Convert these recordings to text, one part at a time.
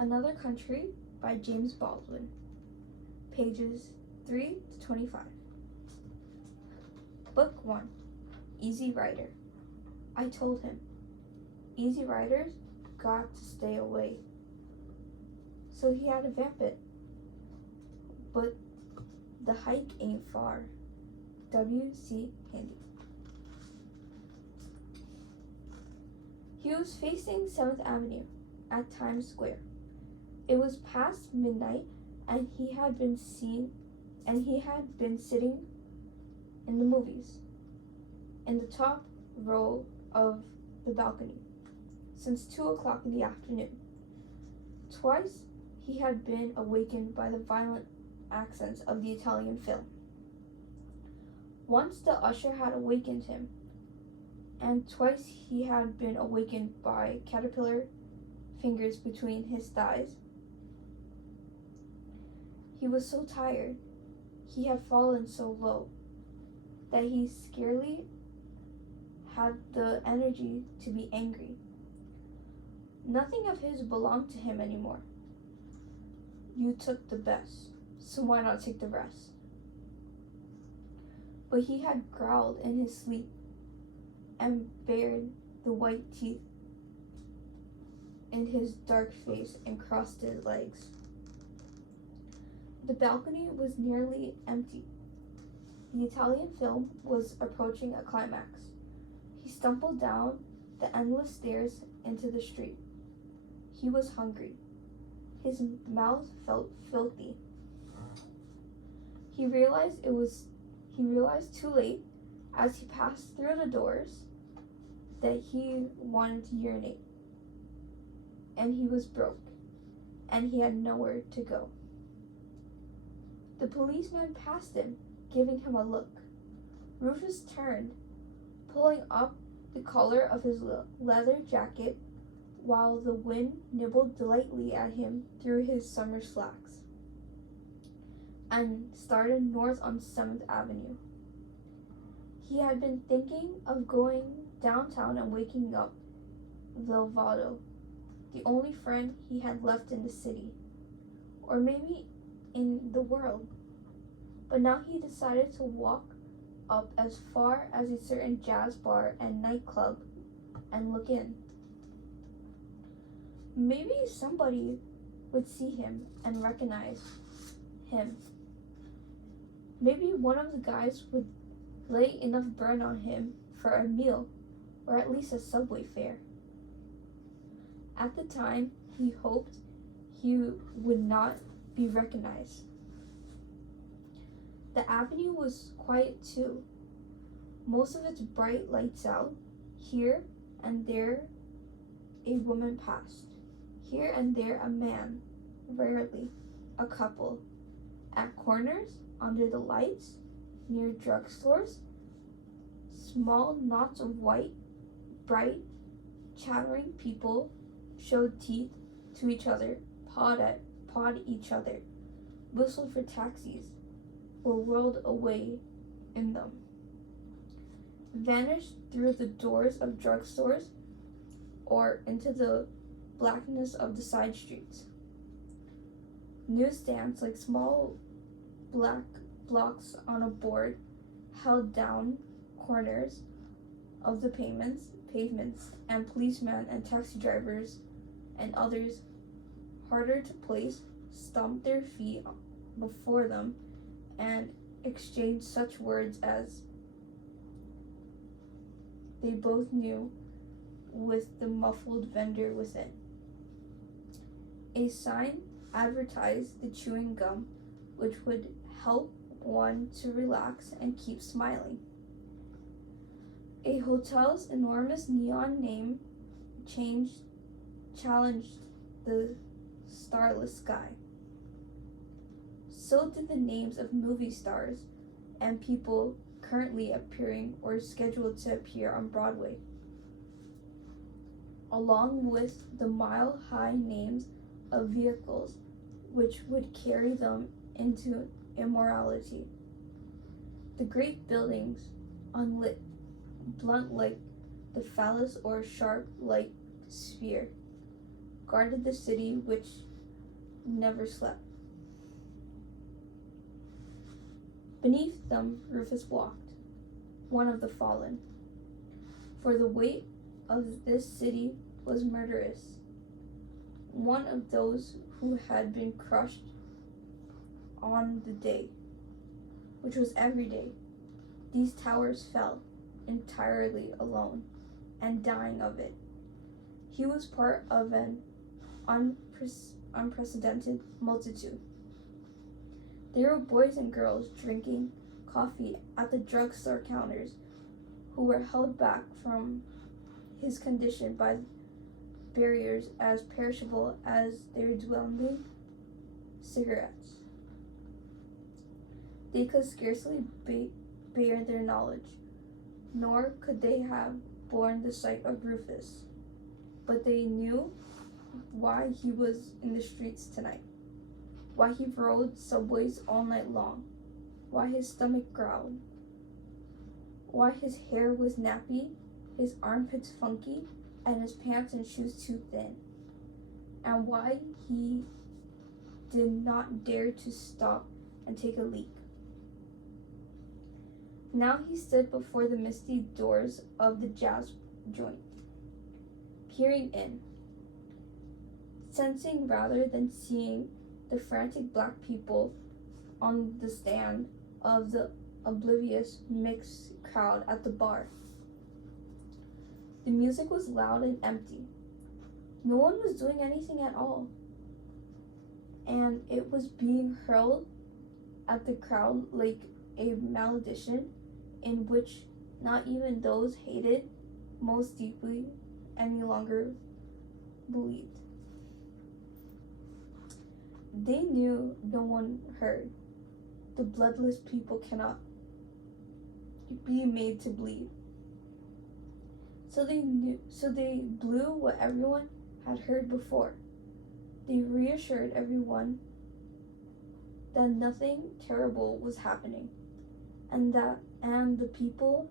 Another Country by James Baldwin, pages 3 to 25. Book 1, Easy Rider. I told him, Easy Riders got to stay away. So he had to vamp it. But the hike ain't far. W.C. Handy. He was facing 7th Avenue at Times Square. It was past midnight and he had been sitting in the movies in the top row of the balcony since 2 o'clock in the afternoon. Twice he had been awakened by the violent accents of the Italian film. Once the usher had awakened him, and twice he had been awakened by caterpillar fingers between his thighs. He was so tired, he had fallen so low, that he scarcely had the energy to be angry. Nothing of his belonged to him anymore. You took the best, so why not take the rest? But he had growled in his sleep and bared the white teeth in his dark face and crossed his legs. The balcony was nearly empty. The Italian film was approaching a climax. He stumbled down the endless stairs into the street. He was hungry. His mouth felt filthy. He realized too late as he passed through the doors that he wanted to urinate. And he was broke, and he had nowhere to go. The policeman passed him, giving him a look. Rufus turned, pulling up the collar of his leather jacket while the wind nibbled delightfully at him through his summer slacks, and started north on 7th Avenue. He had been thinking of going downtown and waking up Vilvado, the only friend he had left in the city, or maybe in the world. But now he decided to walk up as far as a certain jazz bar and nightclub and look in. Maybe somebody would see him and recognize him. Maybe one of the guys would lay enough bread on him for a meal, or at least a subway fare. At the time, he hoped he would not be recognized. The avenue was quiet too, most of its bright lights out. Here and there a woman passed, here and there a man, rarely a couple. At corners, under the lights, near drugstores, small knots of white, bright, chattering people showed teeth to each other, pawed each other, whistled for taxis, or whirled away in them, vanished through the doors of drugstores or into the blackness of the side streets. Newsstands, like small black blocks on a board, held down corners of the pavements, and policemen and taxi drivers and others harder to place stomped their feet before them and exchanged such words as they both knew with the muffled vendor within. A sign advertised the chewing gum which would help one to relax and keep smiling. A hotel's enormous neon name challenged the starless sky. So did the names of movie stars and people currently appearing or scheduled to appear on Broadway, along with the mile-high names of vehicles which would carry them into immortality. The great buildings, unlit, blunt like the phallus or sharp like sphere, guarded the city which never slept. Beneath them Rufus walked, one of the fallen, for the weight of this city was murderous, one of those who had been crushed on the day, which was every day. These towers fell, entirely alone, and dying of it. He was part of an unprecedented multitude. There were boys and girls drinking coffee at the drugstore counters who were held back from his condition by barriers as perishable as their dwindling cigarettes. They could scarcely bear their knowledge, nor could they have borne the sight of Rufus, but they knew why he was in the streets tonight, why he rode subways all night long, why his stomach growled, why his hair was nappy, his armpits funky, and his pants and shoes too thin, and why he did not dare to stop and take a leak. Now he stood before the misty doors of the jazz joint, peering in, sensing rather than seeing the frantic black people on the stand of the oblivious mixed crowd at the bar. The music was loud and empty. No one was doing anything at all, and it was being hurled at the crowd like a malediction in which not even those hated most deeply any longer believed. They knew no one heard. The bloodless people cannot be made to bleed. So they blew what everyone had heard before. They reassured everyone that nothing terrible was happening, and the people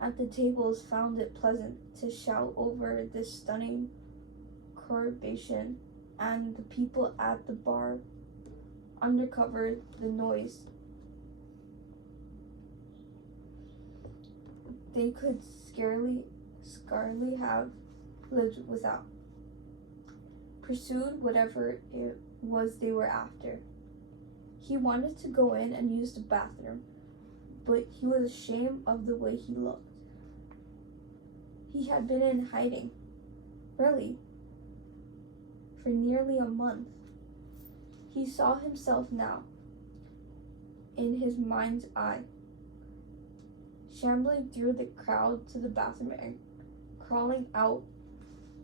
at the tables found it pleasant to shout over this stunning corrobation, and the people at the bar undercovered the noise. They could scarcely have lived without. Pursued whatever it was they were after. He wanted to go in and use the bathroom, but he was ashamed of the way he looked. He had been in hiding, really, for nearly a month. He saw himself now, in his mind's eye, shambling through the crowd to the bathroom and crawling out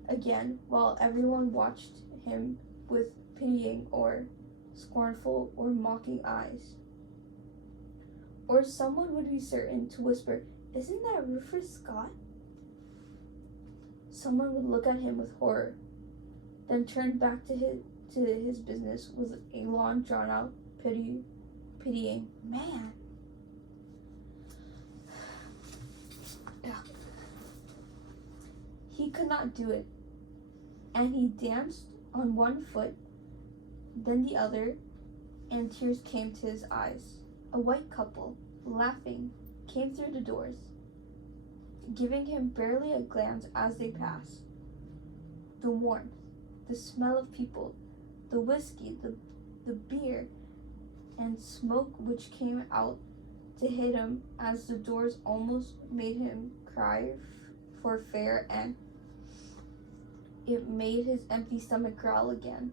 again while everyone watched him with pitying or scornful or mocking eyes. Or someone would be certain to whisper, "Isn't that Rufus Scott?" Someone would look at him with horror, then turn back to his business with a long drawn-out pitying, "Man." He could not do it, and he danced on one foot, then the other, and tears came to his eyes. A white couple, laughing, came through the doors, giving him barely a glance as they passed. The warmth, the smell of people, the whiskey, the beer, and smoke which came out to hit him as the doors almost made him cry for fare, and it made his empty stomach growl again.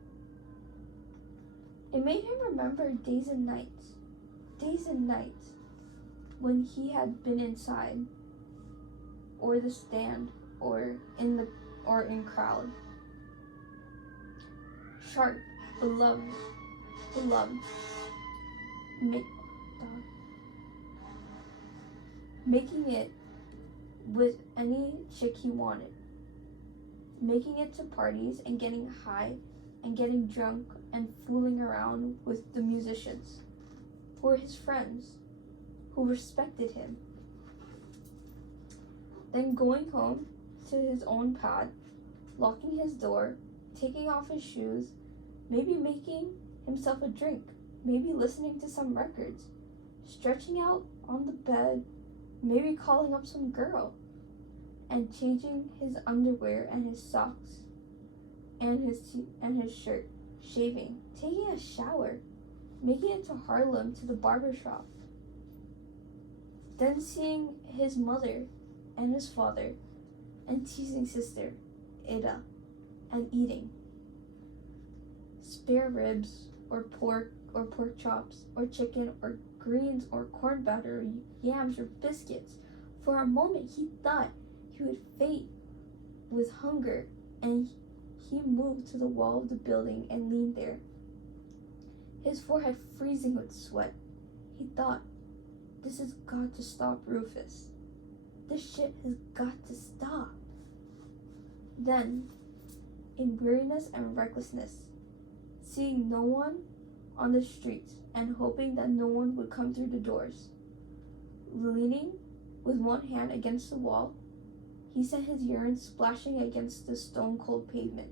It made him remember days and nights, when he had been inside, or the stand, or in crowd. Sharp, beloved, making it with any chick he wanted, making it to parties and getting high and getting drunk and fooling around with the musicians, who were his friends, who respected him. Then going home to his own pad, locking his door, taking off his shoes, maybe making himself a drink, maybe listening to some records, stretching out on the bed, maybe calling up some girl, and changing his underwear and his socks and his shirt, shaving, taking a shower, making it to Harlem to the barber shop, then seeing his mother and his father and teasing sister, Ada, and eating spare ribs or pork chops or chicken or greens or corn batter or yams or biscuits. For a moment he thought he would faint with hunger, and he moved to the wall of the building and leaned there, his forehead freezing with sweat. He thought, this has got to stop, Rufus. This shit has got to stop. Then, in weariness and recklessness, seeing no one on the streets and hoping that no one would come through the doors, leaning with one hand against the wall, he sent his urine splashing against the stone-cold pavement,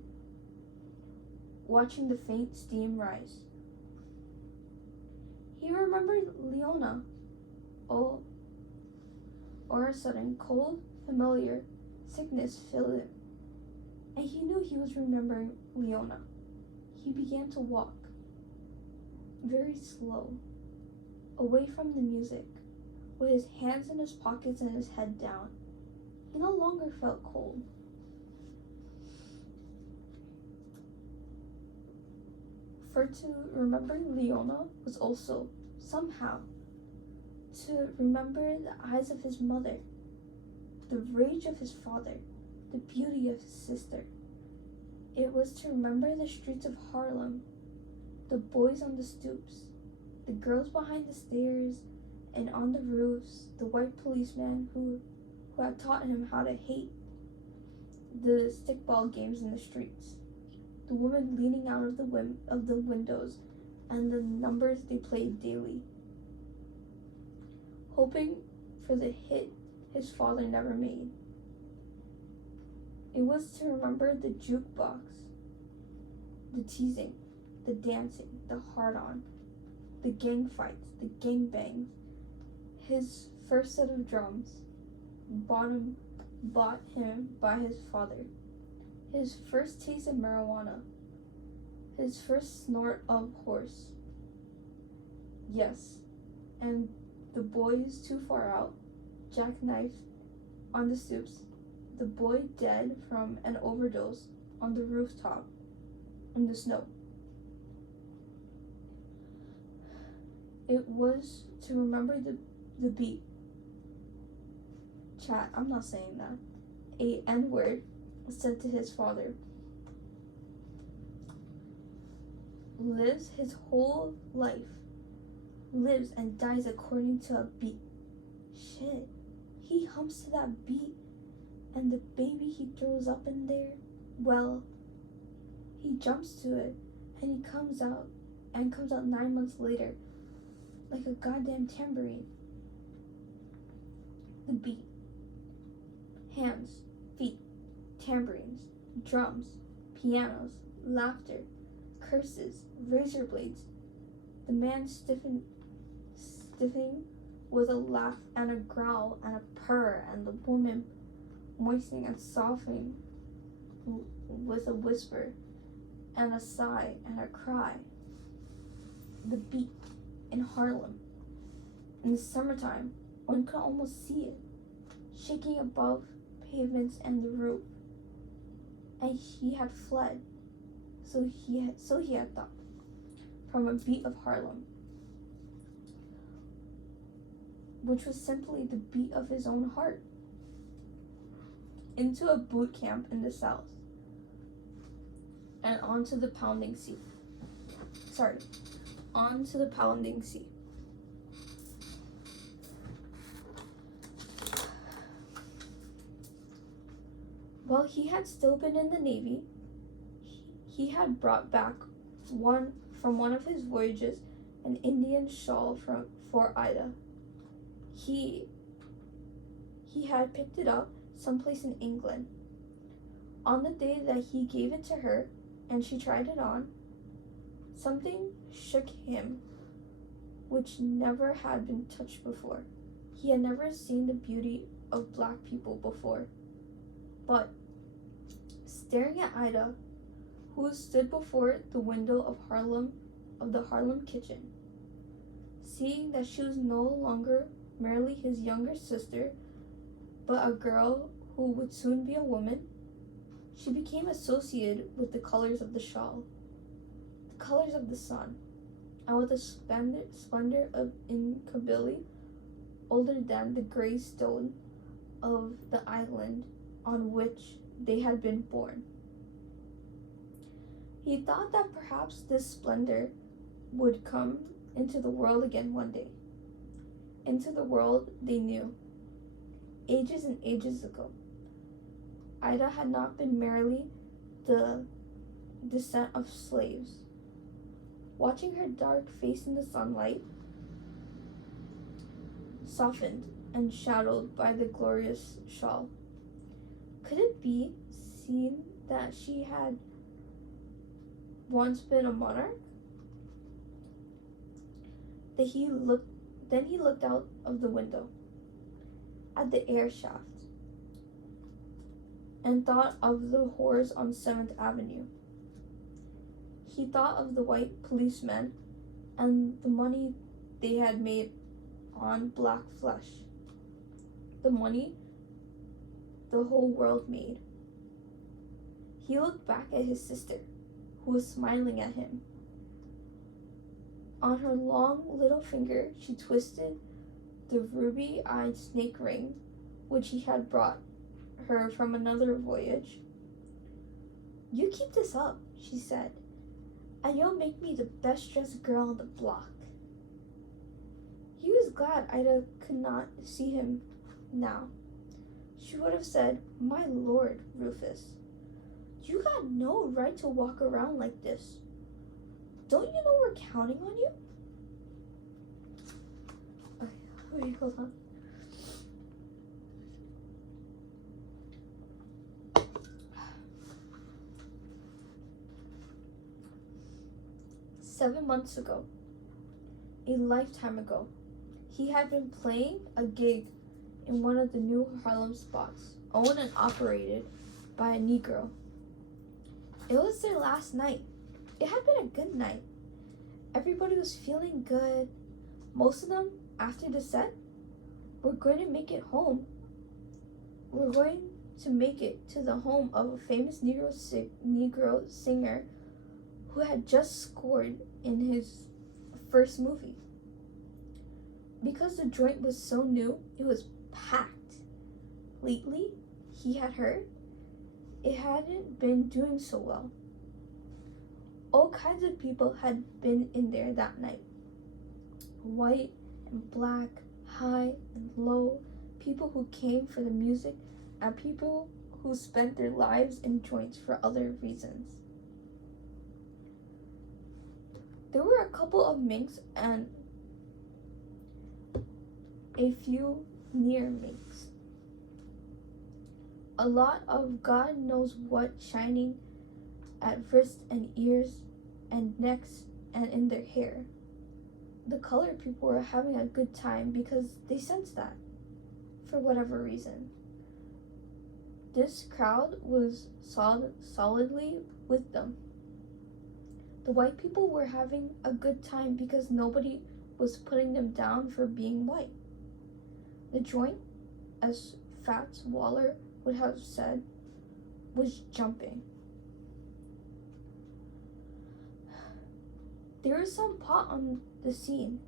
watching the faint steam rise. He remembered Leona. All of a sudden, cold, familiar sickness filled him, and he knew he was remembering Leona. He began to walk, very slow, away from the music, with his hands in his pockets and his head down. He no longer felt cold. For to remember Leona was also, somehow, to remember the eyes of his mother, the rage of his father, the beauty of his sister. It was to remember the streets of Harlem, the boys on the stoops, the girls behind the stairs and on the roofs, the white policeman who had taught him how to hate, the stickball games in the streets, the women leaning out of the windows, and the numbers they played daily, hoping for the hit his father never made. It was to remember the jukebox, the teasing, the dancing, the hard-on, the gang fights, the gang bangs, his first set of drums, bought him by his father, his first taste of marijuana, his first snort of horse. Yes, and the boys too far out, jackknifed on the stoops, the boy dead from an overdose on the rooftop in the snow. It was to remember the beat. Chat, I'm not saying that. A N-word said to his father. Lives his whole life. Lives and dies according to a beat. Shit. He humps to that beat, and the baby he throws up in there, well, he jumps to it, and he comes out 9 months later, like a goddamn tambourine. The beat. Hands, feet, tambourines, drums, pianos, laughter, curses, razor blades. The man stiffening with a laugh and a growl and a purr, and the woman moistening and softening with a whisper and a sigh and a cry. The beat in Harlem. In the summertime, one could almost see it, shaking above pavements and the roof. And he had fled, so he had thought, from a beat of Harlem, which was simply the beat of his own heart, into a boot camp in the South, and onto the pounding sea. Onto the pounding sea. While he had still been in the Navy, he had brought back from one of his voyages an Indian shawl for Ida. He had picked it up someplace in England. On the day that he gave it to her and she tried it on, Something shook him which never had been touched before. He had never seen the beauty of black people before. But staring at Ida, who stood before the window of the Harlem kitchen, seeing that she was no longer merely his younger sister, but a girl who would soon be a woman, she became associated with the colors of the shawl, the colors of the sun, and with the splendor of Nkabili, older than the gray stone of the island on which they had been born. He thought that perhaps this splendor would come into the world again one day, into the world they knew, ages and ages ago. Ida had not been merely the descent of slaves. Watching her dark face in the sunlight, softened and shadowed by the glorious shawl, could it be seen that she had once been a monarch? Then he looked out of the window at the air shaft and thought of the horrors on 7th Avenue. He thought of the white policemen and the money they had made on black flesh, the money the whole world made. He looked back at his sister, who was smiling at him. On her long little finger, she twisted the ruby-eyed snake ring which he had brought her from another voyage. "You keep this up," she said, "and you'll make me the best dressed girl on the block." He was glad Ida could not see him now. She would have said, "My lord, Rufus, you got no right to walk around like this. Don't you know we're counting on you?" Okay, wait, hold on. "7 months ago, a lifetime ago, he had been playing a gig in one of the new Harlem spots, owned and operated by a Negro. It was their last night. It had been a good night. Everybody was feeling good. Most of them, after the set, were going to make it home. We're going to make it to the home of a famous Negro singer who had just scored in his first movie. Because the joint was so new, it was packed. Lately, he had heard, it hadn't been doing so well. All kinds of people had been in there that night. White and black, high and low, people who came for the music and people who spent their lives in joints for other reasons. There were a couple of minks and a few near minks. A lot of God knows what shining at wrists and ears and necks and in their hair. The colored people were having a good time because they sensed that, for whatever reason. This crowd was solidly with them. The white people were having a good time because nobody was putting them down for being white. The joint, as Fats Waller would have said, was jumping. There was some pot on the scene,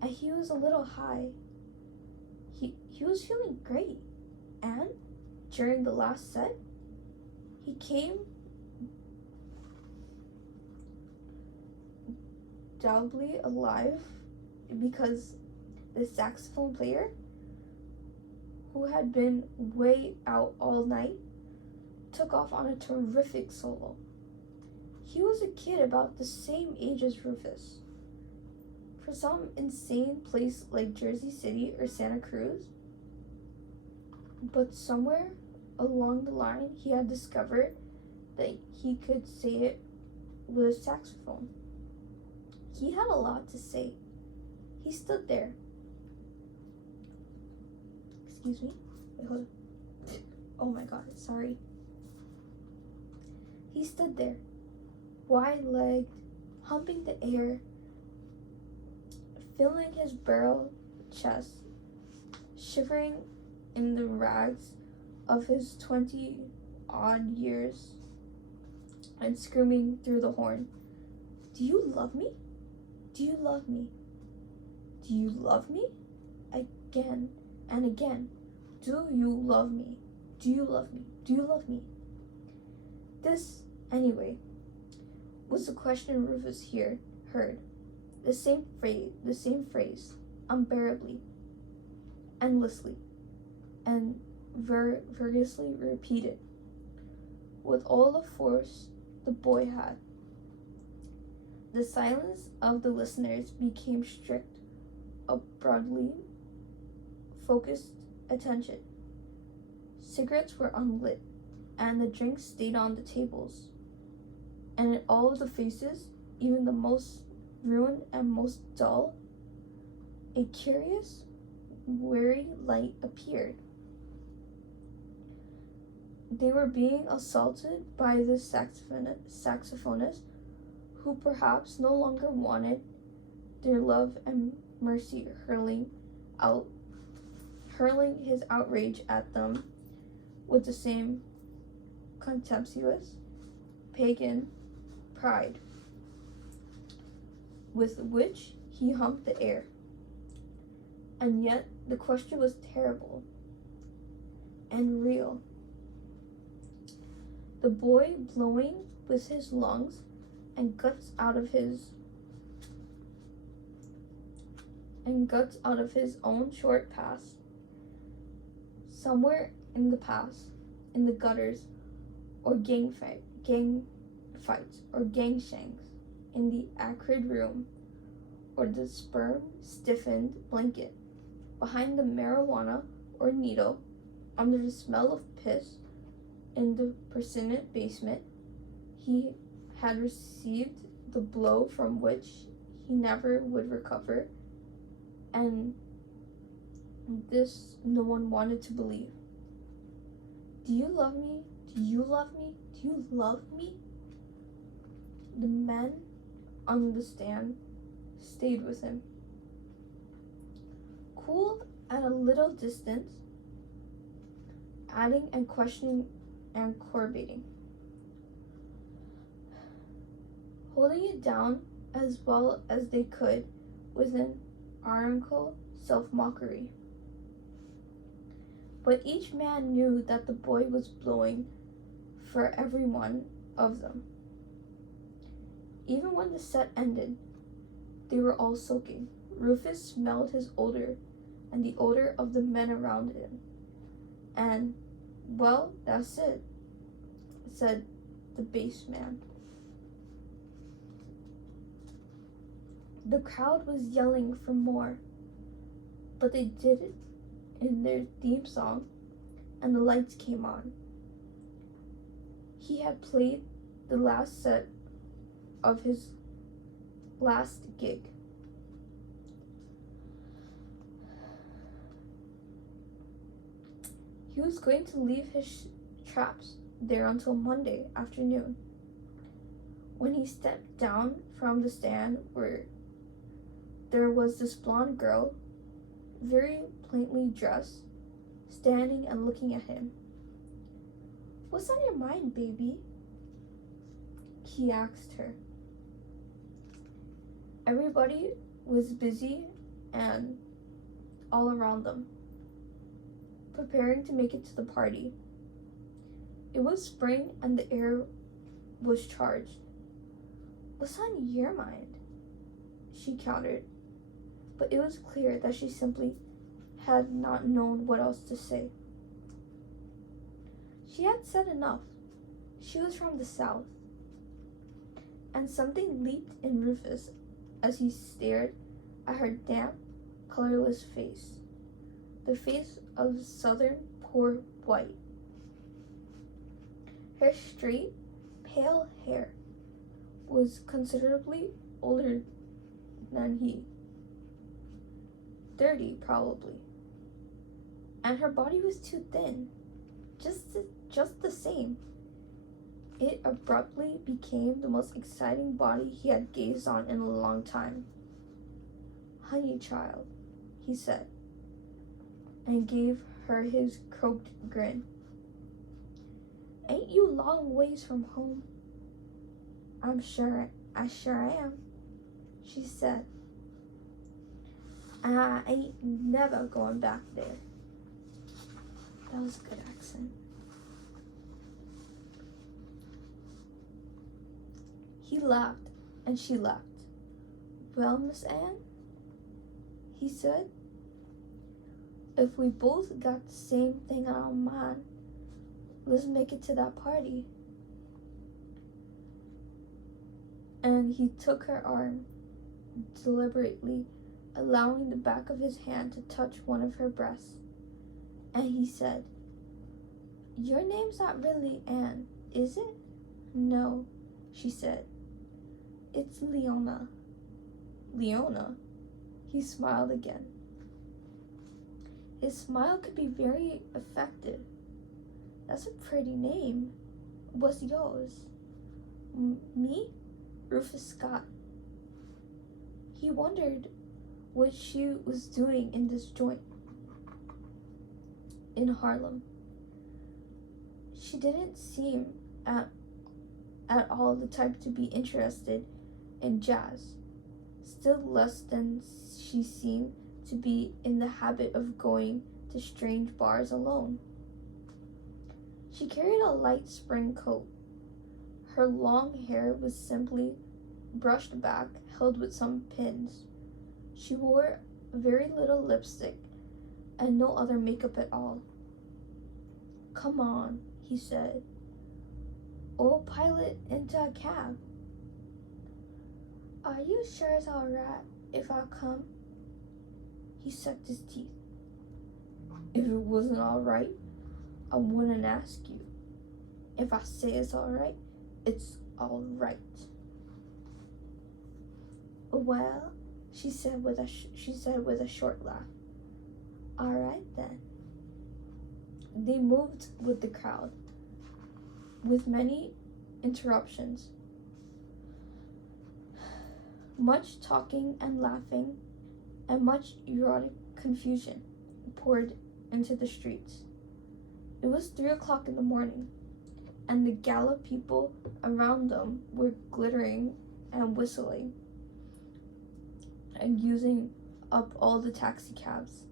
and he was a little high. He was feeling great, and during the last set, he came doubly alive because the saxophone player, who had been way out all night, took off on a terrific solo. He was a kid about the same age as Rufus. For some insane place like Jersey City or Santa Cruz, but somewhere along the line he had discovered that he could say it with a saxophone. He had a lot to say. He stood there. Excuse me. Wait, hold on. Oh my god, sorry. He stood there, wide-legged, humping the air, filling his barrel chest, shivering in the rags of his 20-odd years, and screaming through the horn, "Do you love me? Do you love me? Do you love me?" Again and again. "Do you love me? Do you love me? Do you love me?" This, anyway, was the question Rufus heard. The same phrase, unbearably, endlessly, and vigorously repeated, with all the force the boy had. The silence of the listeners became strict, abruptly focused attention. Cigarettes were unlit, and the drinks stayed on the tables. And in all of the faces, even the most ruined and most dull, a curious, weary light appeared. They were being assaulted by the saxophonist, who perhaps no longer wanted their love and mercy, hurling his outrage at them with the same contemptuous, pagan pride with which he humped the air. And yet the question was terrible and real. The boy, blowing with his lungs and guts out of his own short past, somewhere in the past, in the gutters, or gang fights, or gang shanks, in the acrid room, or the sperm-stiffened blanket, behind the marijuana or needle, under the smell of piss, in the persistent basement, he had received the blow from which he never would recover, and this no one wanted to believe. "Do you love me? Do you love me? Do you love me?" The men on the stand stayed with him, cool at a little distance, adding and questioning and corroborating, holding it down as well as they could with an ironical self-mockery. But each man knew that the boy was blowing for every one of them. Even when the set ended, they were all soaking. Rufus smelled his odor and the odor of the men around him. And, "Well, that's it," said the bass man. The crowd was yelling for more, but they did it in their theme song, and the lights came on. He had played the last set of his last gig. He was going to leave his traps there until Monday afternoon. When he stepped down from the stand where there was this blonde girl, very plainly dressed, standing and looking at him. "What's on your mind, baby?" he asked her. Everybody was busy and all around them, preparing to make it to the party. It was spring and the air was charged. "What's on your mind?" she countered, but it was clear that she simply had not known what else to say. She had said enough. She was from the South. And something leaped in Rufus as he stared at her damp, colorless face, the face of Southern poor white. Her straight, pale hair was considerably older than he. 30, probably. And her body was too thin. Just the same. It abruptly became the most exciting body he had gazed on in a long time. "Honey child," he said, and gave her his crooked grin. "Ain't you long ways from home?" I sure am," she said. "And I ain't never going back there." That was a good accent. He laughed, and she laughed. "Well, Miss Anne," he said, "if we both got the same thing on our mind, let's make it to that party." And he took her arm, deliberately allowing the back of his hand to touch one of her breasts. And he said, "Your name's not really Anne, is it?" "No," she said. "It's Leona." "Leona?" He smiled again. His smile could be very effective. "That's a pretty name. What's yours?" "Me? Rufus Scott." He wondered what she was doing in this joint in Harlem. She didn't seem at all the type to be interested in jazz, still less than she seemed to be in the habit of going to strange bars alone. She carried a light spring coat. Her long hair was simply brushed back, held with some pins. She wore very little lipstick and no other makeup at all. "Come on," he said. "We'll pilot into a cab." "Are you sure it's all right if I come?" He sucked his teeth. "If it wasn't all right, I wouldn't ask you. If I say it's all right, it's all right." "Well," she said with a short laugh. "All right then." They moved with the crowd, with many interruptions. Much talking and laughing, and much erotic confusion poured into the streets. It was 3 o'clock in the morning, and the gala people around them were glittering and whistling and using up all the taxi cabs.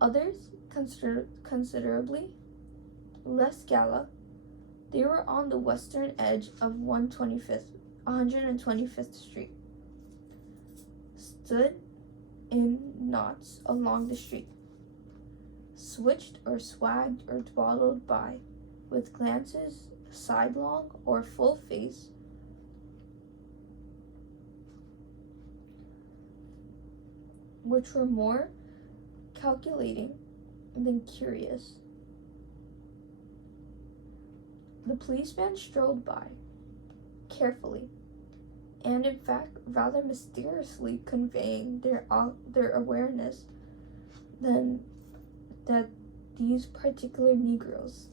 Others, considerably less gala, they were on the western edge of 125th Street, stood in knots along the street, switched or swagged or dawdled by, with glances sidelong or full face, which were more calculating than curious. The policeman strolled by, carefully, and in fact rather mysteriously conveying their awareness than that these particular Negroes,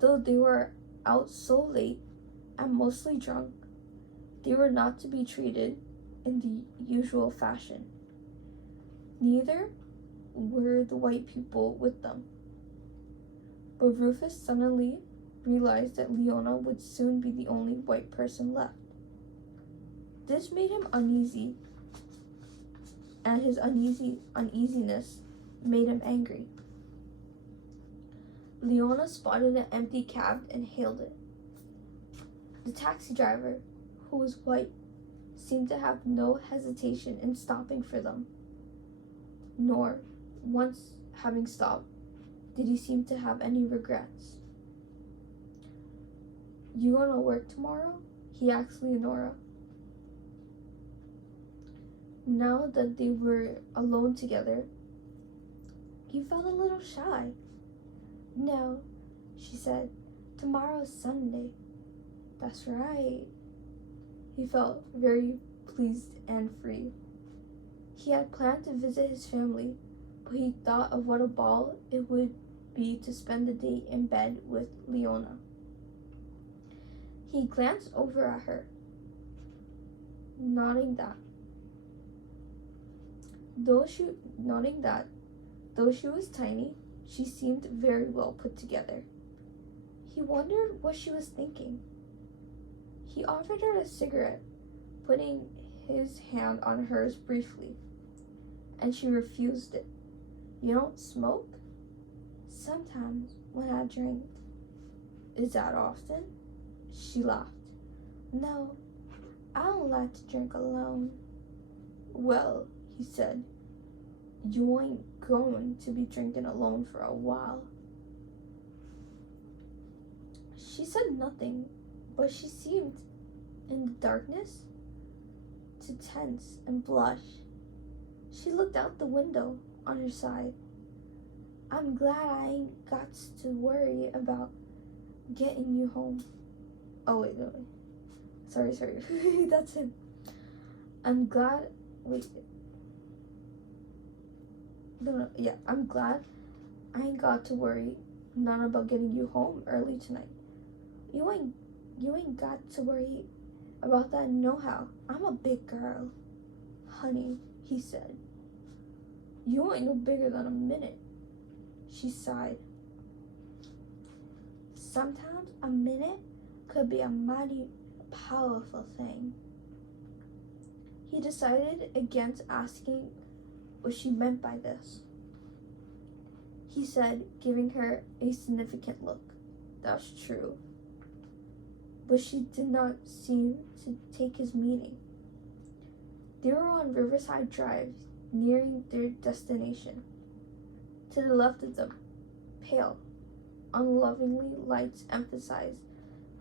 though they were out so late and mostly drunk, they were not to be treated in the usual fashion. Neither were the white people with them. But Rufus suddenly realized that Leona would soon be the only white person left. This made him uneasy, and his uneasiness made him angry. Leona spotted an empty cab and hailed it. The taxi driver, who was white, seemed to have no hesitation in stopping for them, nor, once having stopped, did he seem to have any regrets. "You gonna work tomorrow?" he asked Leonora. Now that they were alone together, he felt a little shy. "No," she said. "Tomorrow's Sunday." "That's right." He felt very pleased and free. He had planned to visit his family, but he thought of what a ball it would be to spend the day in bed with Leona. He glanced over at her, noting that though she was tiny, she seemed very well put together. He wondered what she was thinking. He offered her a cigarette, putting his hand on hers briefly, and she refused it. "You don't smoke?" "Sometimes, when I drink." "Is that often?" She laughed. "No, I don't like to drink alone." "Well," he said, "you ain't going to be drinking alone for a while." She said nothing, but she seemed, in the darkness, to tense and blush. She looked out the window on her side. "I'm glad I ain't got to worry about getting you home." Oh, wait. Sorry. That's him. I'm glad I'm glad I ain't got to worry none about getting you home early tonight. You ain't got to worry about that nohow. I'm a big girl." "Honey," he said, "you ain't no bigger than a minute." She sighed. "Sometimes a minute could be a mighty powerful thing." He decided against asking what she meant by this. He said, giving her a significant look, "That's true." But she did not seem to take his meaning. They were on Riverside Drive, nearing their destination. To the left of them, pale, unlovingly lights emphasized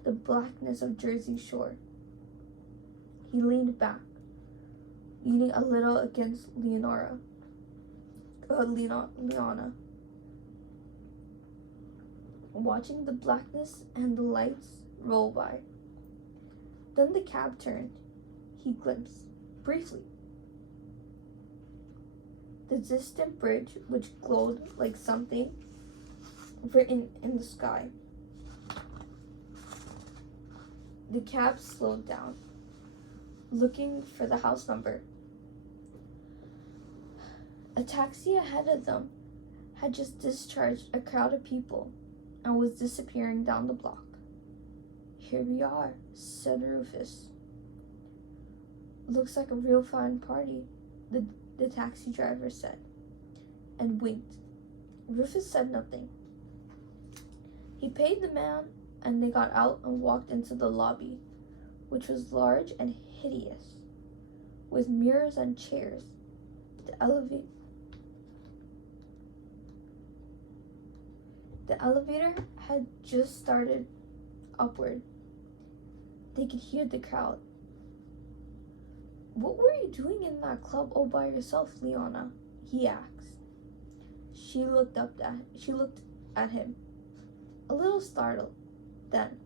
the blackness of Jersey Shore. He leaned back, leaning a little against Leona, watching the blackness and the lights roll by. Then the cab turned. He glimpsed, briefly, the distant bridge which glowed like something written in the sky. The cab slowed down, looking for the house number. A taxi ahead of them had just discharged a crowd of people and was disappearing down the block. "Here we are," said Rufus. "Looks like a real fine party," the taxi driver said, and winked. Rufus said nothing. He paid the man, and they got out and walked into the lobby, which was large and hideous, with mirrors and chairs. The elevator had just started upward. They could hear the crowd. "What were you doing in that club all by yourself, Leona?" he asked. She looked at him, a little startled. Then,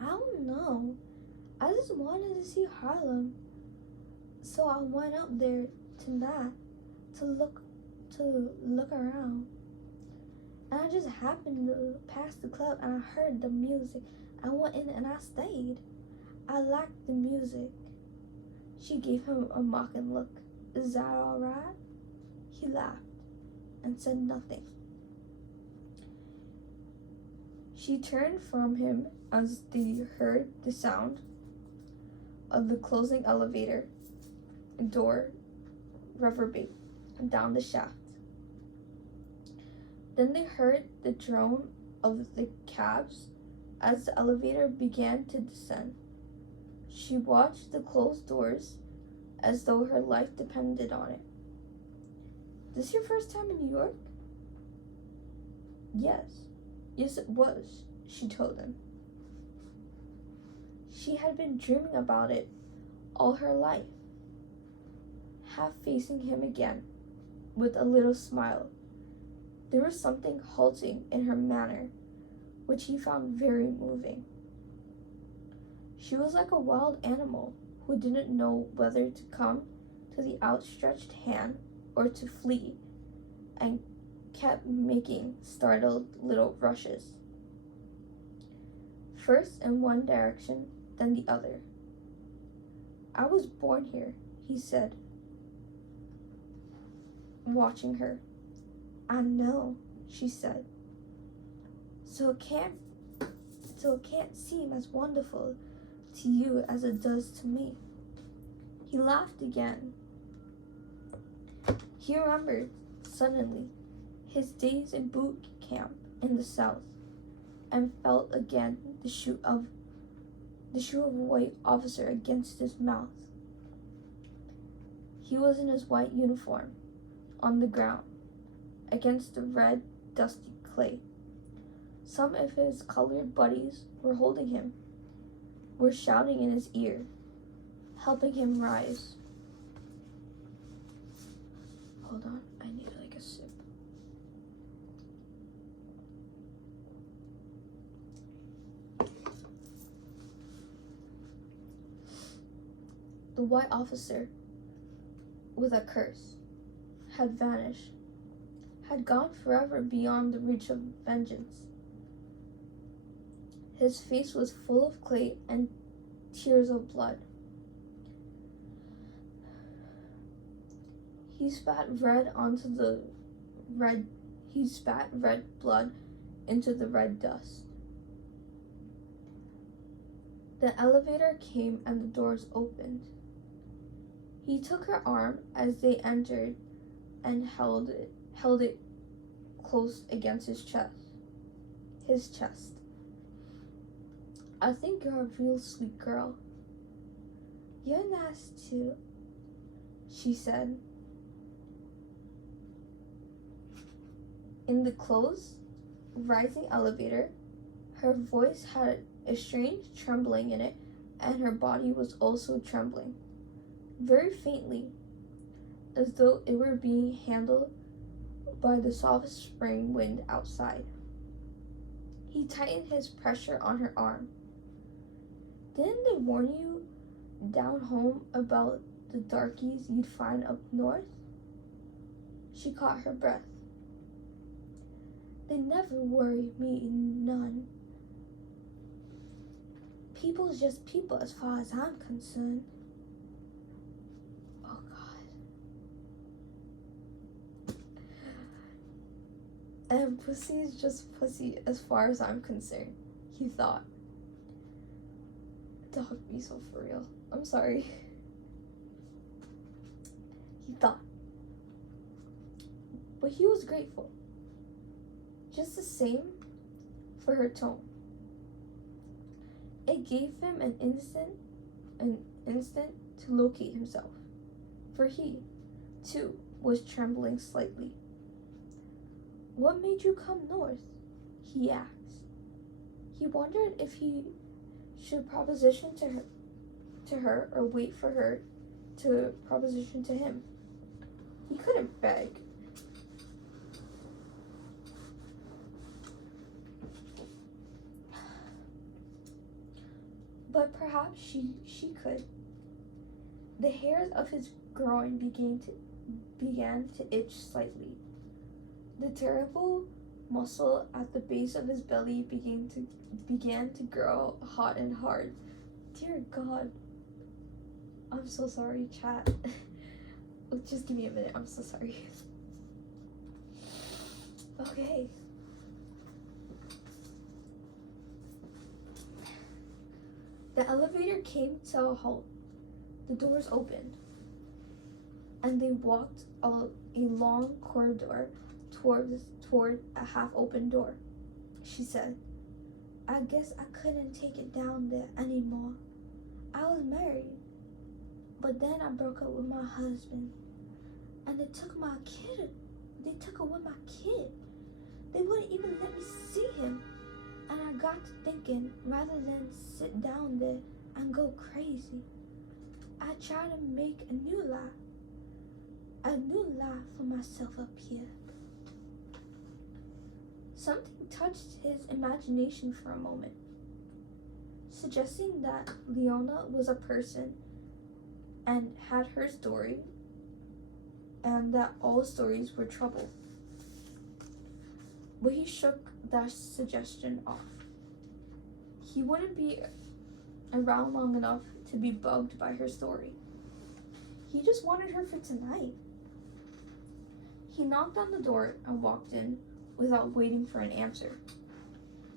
"I don't know. I just wanted to see Harlem, so I went up there tonight to look around. And I just happened to pass the club and I heard the music. I went in and I stayed. I liked the music." She gave him a mocking look. "Is that all right?" He laughed and said nothing. She turned from him as they heard the sound of the closing elevator door reverberate down the shaft. Then they heard the drone of the cabs as the elevator began to descend. She watched the closed doors as though her life depended on it. "This your first time in New York?" Yes, it was, she told him. She had been dreaming about it all her life. Half facing him again, with a little smile, there was something halting in her manner, which he found very moving. She was like a wild animal who didn't know whether to come to the outstretched hand or to flee, and kept making startled little rushes, first in one direction, then the other. "I was born here," he said, watching her. "I know," she said. So it can't seem as wonderful to you as it does to me." He laughed again. He remembered, suddenly, his days in boot camp in the South, and felt again the shoe of a white officer against his mouth. He was in his white uniform, on the ground, against the red, dusty clay. Some of his colored buddies were holding him, were shouting in his ear, helping him rise. Hold on, I need like a sip. The white officer, with a curse, had vanished, had gone forever beyond the reach of vengeance. His face was full of clay and tears of blood. He spat red blood into the red dust. The elevator came and the doors opened. He took her arm as they entered and held it close against his chest. "I think you're a real sweet girl." "You're nice too," she said. In the closed, rising elevator, her voice had a strange trembling in it, and her body was also trembling, very faintly, as though it were being handled by the soft spring wind outside. He tightened his pressure on her arm. "Didn't they warn you down home about the darkies you'd find up north?" She caught her breath. "They never worry me none. People's just people as far as I'm concerned." Oh God. "And pussy is just pussy as far as I'm concerned," he thought. Dog be so for real. I'm sorry. He thought. But he was grateful, just the same, for her tone. It gave him an instant to locate himself, for he, too, was trembling slightly. "What made you come north?" he asked. He wondered if he should proposition to her or wait for her to proposition to him. He couldn't beg. But perhaps she could. The hairs of his groin began to itch slightly. The terrible muscle at the base of his belly began to grow hot and hard. Dear God. I'm so sorry, chat. Just give me a minute. I'm so sorry. Okay. The elevator came to a halt. The doors opened, and they walked a long corridor toward a half-open door. She said, "I guess I couldn't take it down there anymore. I was married, but then I broke up with my husband, and they took my kid. They took away my kid. They wouldn't even let me see him. And I got to thinking, rather than sit down there and go crazy, I tried to make a new life for myself up here." Something touched his imagination for a moment. suggesting that Leona was a person and had her story, and that all stories were trouble. But he shook that suggestion off. He wouldn't be around long enough to be bugged by her story. He just wanted her for tonight. He knocked on the door and walked in without waiting for an answer.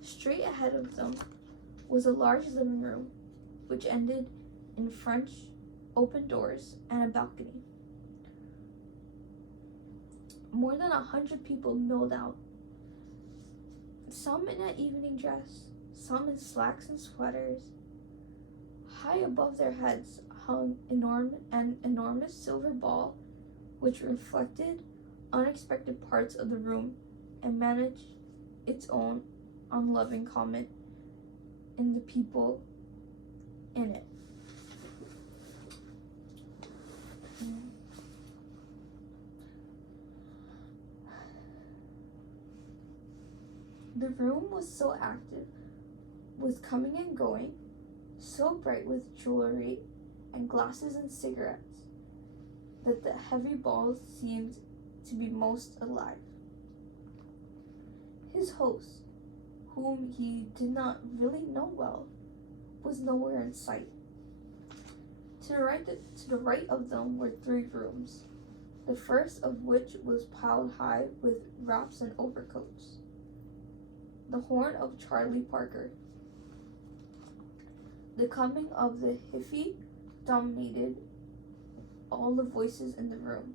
Straight ahead of them was a large living room, which ended in French open doors and a balcony. More than 100 people milled out, some in an evening dress, some in slacks and sweaters. High above their heads hung an enormous silver ball, which reflected unexpected parts of the room and managed its own unloving comment in the people in it. The room was so active, with coming and going, so bright with jewelry and glasses and cigarettes, that the heavy balls seemed to be most alive. His host, whom he did not really know well, was nowhere in sight. To the right of them were 3 rooms, the first of which was piled high with wraps and overcoats. The horn of Charlie Parker. The coming of the hippie dominated all the voices in the room.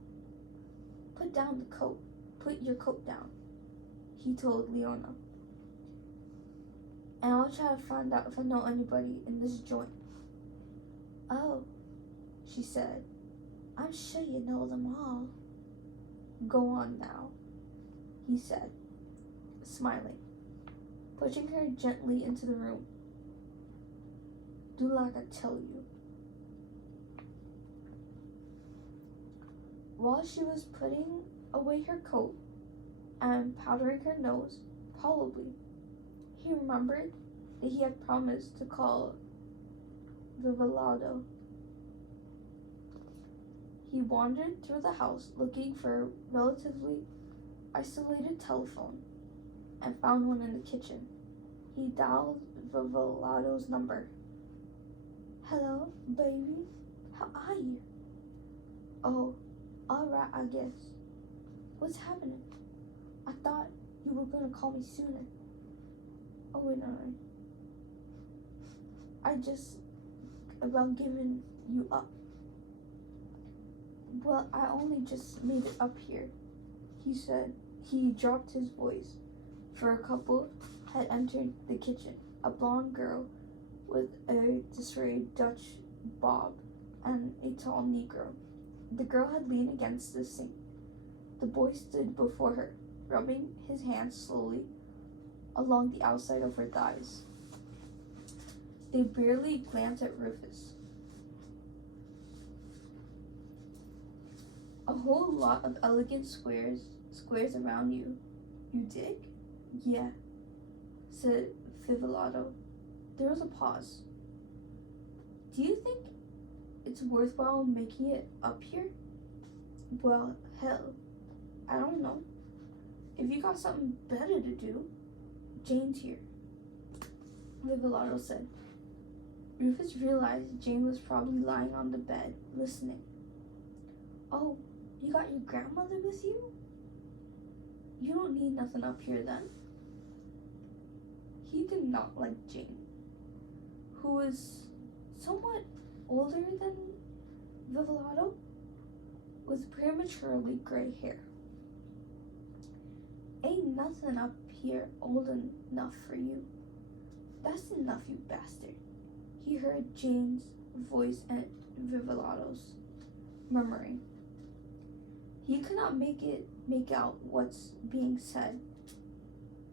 Put down the coat. Put your coat down, he told Leona. And I'll try to find out if I know anybody in this joint. Oh, she said. I'm sure you know them all. Go on now, he said, smiling, pushing her gently into the room. Do like I tell you. While she was putting away her coat and powdering her nose, probably, he remembered that he had promised to call Vivalado. He wandered through the house looking for a relatively isolated telephone and found one in the kitchen. He dialed Vivalado's number. Hello, baby. How are you? Oh, all right, I guess. What's happening? I thought you were gonna call me sooner. Oh, wait, no. I just about giving you up. Well, I only just made it up here, he said. He dropped his voice, for a couple had entered the kitchen, a blonde girl with a disarrayed Dutch bob and a tall Negro. The girl had leaned against the sink. The boy stood before her, rubbing his hands slowly along the outside of her thighs. They barely glanced at Rufus. A whole lot of elegant squares around you. You dig? Yeah, said Fivalado. There was a pause. Do you think it's worthwhile making it up here? Well, hell, I don't know. If you got something better to do, Jane's here, Fivalado said. Rufus realized Jane was probably lying on the bed, listening. Oh, you got your grandmother with you? You don't need nothing up here then. He did not like Jane, who was somewhat older than Vivalado, with prematurely gray hair. Ain't nothing up here old enough for you. That's enough, you bastard. He heard Jane's voice and Vivalado's, murmuring. He could not make out what's being said.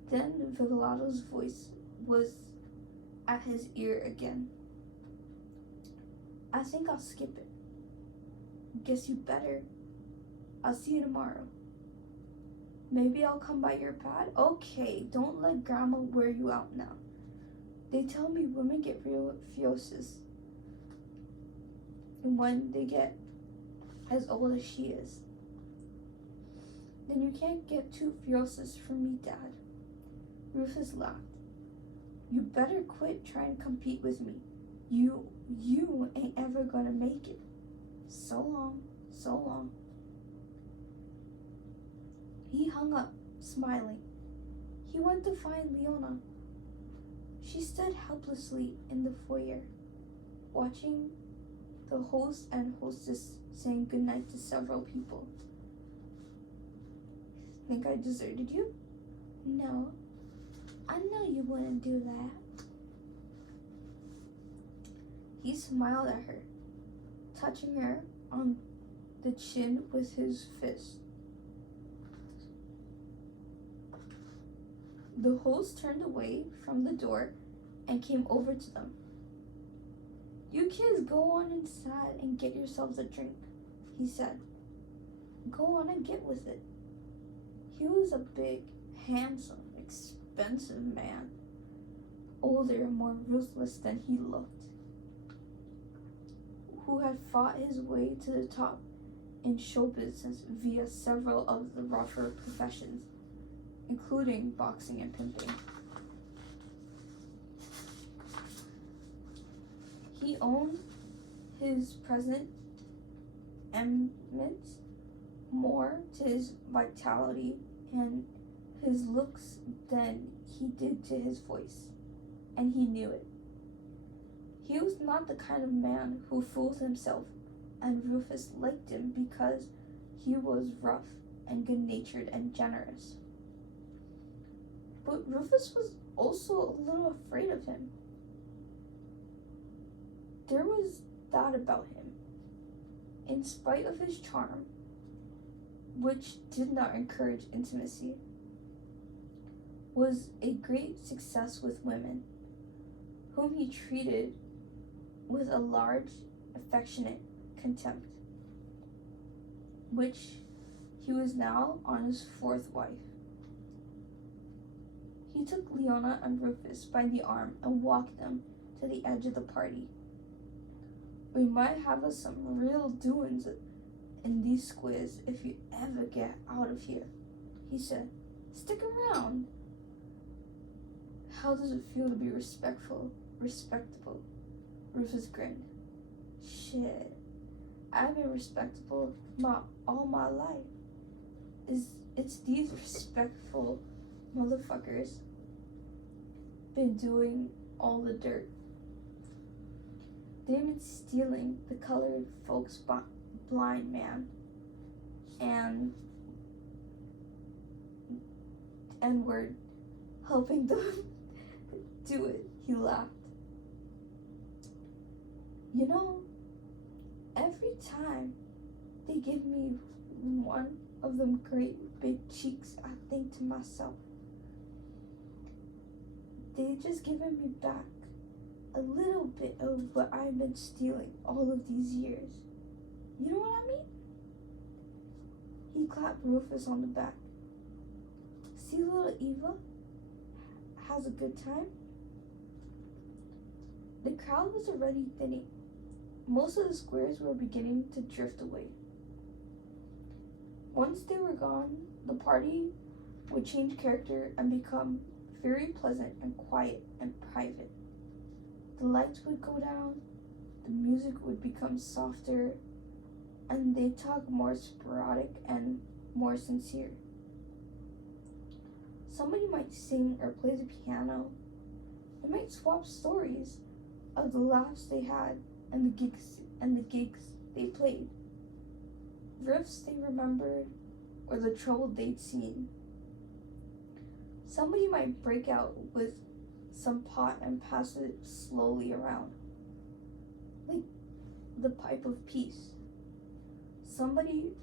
Then Vivalado's voice was at his ear again. I think I'll skip it. Guess you better. I'll see you tomorrow. Maybe I'll come by your pad. Okay, don't let Grandma wear you out now. They tell me women get real furious when they get as old as she is. Then you can't get too furious for me, Dad. Rufus laughed. You better quit trying to compete with me. You ain't ever gonna make it. So long, so long. He hung up, smiling. He went to find Leona. She stood helplessly in the foyer, watching the host and hostess saying goodnight to several people. Think I deserted you? No, I know you wouldn't do that. He smiled at her, touching her on the chin with his fist. The host turned away from the door and came over to them. You kids go on inside and get yourselves a drink, he said. Go on and get with it. He was a big, handsome, expensive man, older and more ruthless than he looked, who had fought his way to the top in show business via several of the rougher professions, including boxing and pimping. He owned his present eminence more to his vitality and his looks than he did to his voice, and he knew it. He was not the kind of man who fools himself, and Rufus liked him because he was rough and good-natured and generous. But Rufus was also a little afraid of him. There was that about him, in spite of his charm, which did not encourage intimacy, was a great success with women, whom he treated with a large, affectionate contempt, which he was now on his fourth wife. He took Leona and Rufus by the arm and walked them to the edge of the party. We might have us some real doings in these squares if you ever get out of here, he said. Stick around. How does it feel to be respectable? Rufus grinned. Shit, I've been respectable all my life. It's these respectful motherfuckers been doing all the dirt. They've been stealing the colored folks' blind man and were helping them do it. He laughed. You know, every time they give me one of them great big cheeks, I think to myself, they just given me back a little bit of what I've been stealing all of these years. You know what I mean? He clapped Rufus on the back. See little Eva has a good time? The crowd was already thinning. Most of the squares were beginning to drift away. Once they were gone, the party would change character and become very pleasant and quiet and private. The lights would go down, the music would become softer, and they'd talk more sporadic and more sincere. Somebody might sing or play the piano. They might swap stories of the laughs they had and the gigs they played, riffs they remembered, or the trouble they'd seen. Somebody might break out with some pot and pass it slowly around, like the pipe of peace. Somebody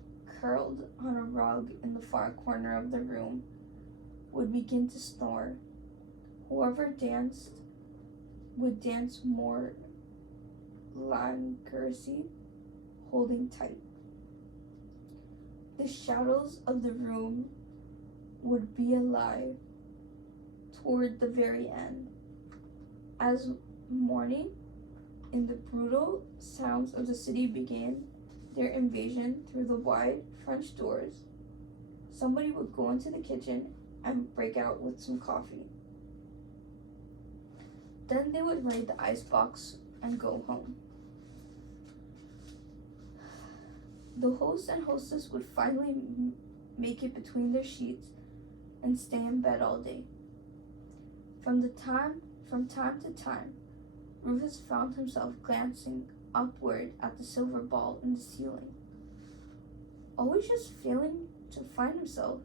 curled on a rug in the far corner of the room would begin to snore. Whoever danced would dance more languorously, holding tight. The shadows of the room would be alive toward the very end. As morning and the brutal sounds of the city began their invasion through the wide French doors, somebody would go into the kitchen and break out with some coffee. Then they would raid the icebox and go home. The host and hostess would finally make it between their sheets and stay in bed all day. From time to time, Rufus found himself glancing upward at the silver ball in the ceiling, always just failing to find himself,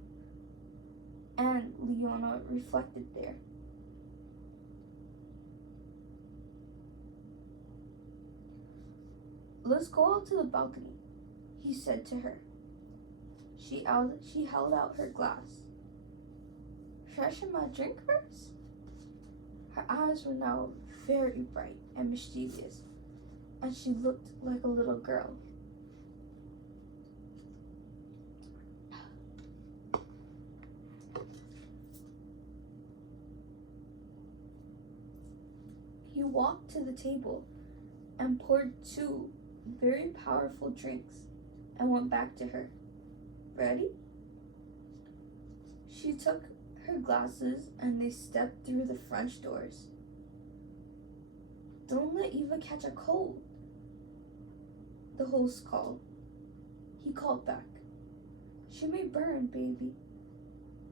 and Leona reflected there. "Let's go out to the balcony," he said to her. She held out her glass. "Freshen my drink first?" Her eyes were now very bright and mischievous, and she looked like a little girl. He walked to the table and poured 2 very powerful drinks and went back to her. "Ready?" She took her glasses and they stepped through the French doors. "Don't let Eva catch a cold," the host called. He called back, "She may burn, baby,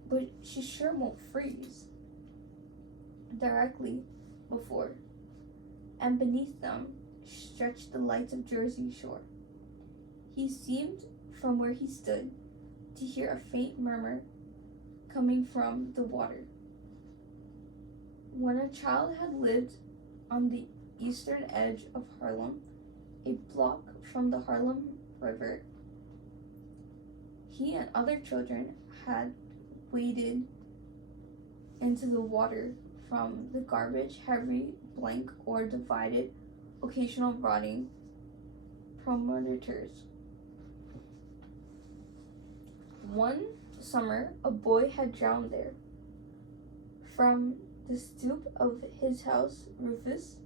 but she sure won't freeze." Directly before and beneath them stretched the lights of Jersey Shore. He seemed, from where he stood, to hear a faint murmur coming from the water. When a child had lived on the eastern edge of Harlem, a block from the Harlem River, he and other children had waded into the water from the garbage, heavy, blank, or divided, occasional rotting promontories. One summer, a boy had drowned there. From the stoop of his house, Rufus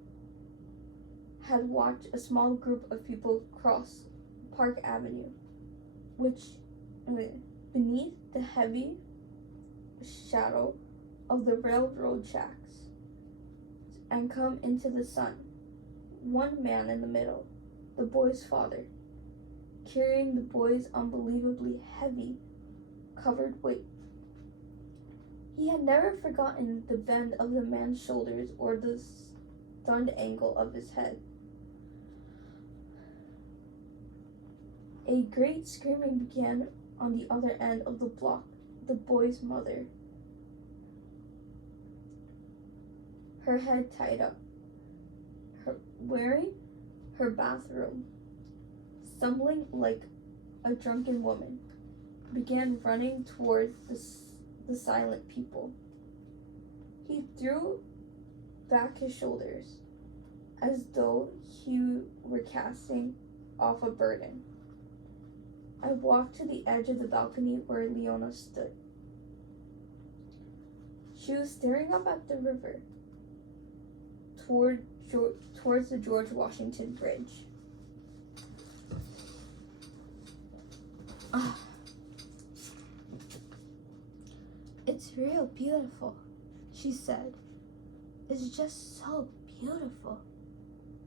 had watched a small group of people cross Park Avenue, which, beneath the heavy shadow of the railroad tracks, and come into the sun. One man in the middle, the boy's father, carrying the boy's unbelievably heavy, covered weight. He had never forgotten the bend of the man's shoulders or the stunned angle of his head. A great screaming began on the other end of the block. The boy's mother, her head tied up, wearing her bathrobe, stumbling like a drunken woman, began running toward the silent people. He threw back his shoulders as though he were casting off a burden. I walked to the edge of the balcony where Leona stood. She was staring up at the river towards the George Washington Bridge. "It's real beautiful," she said. "It's just so beautiful."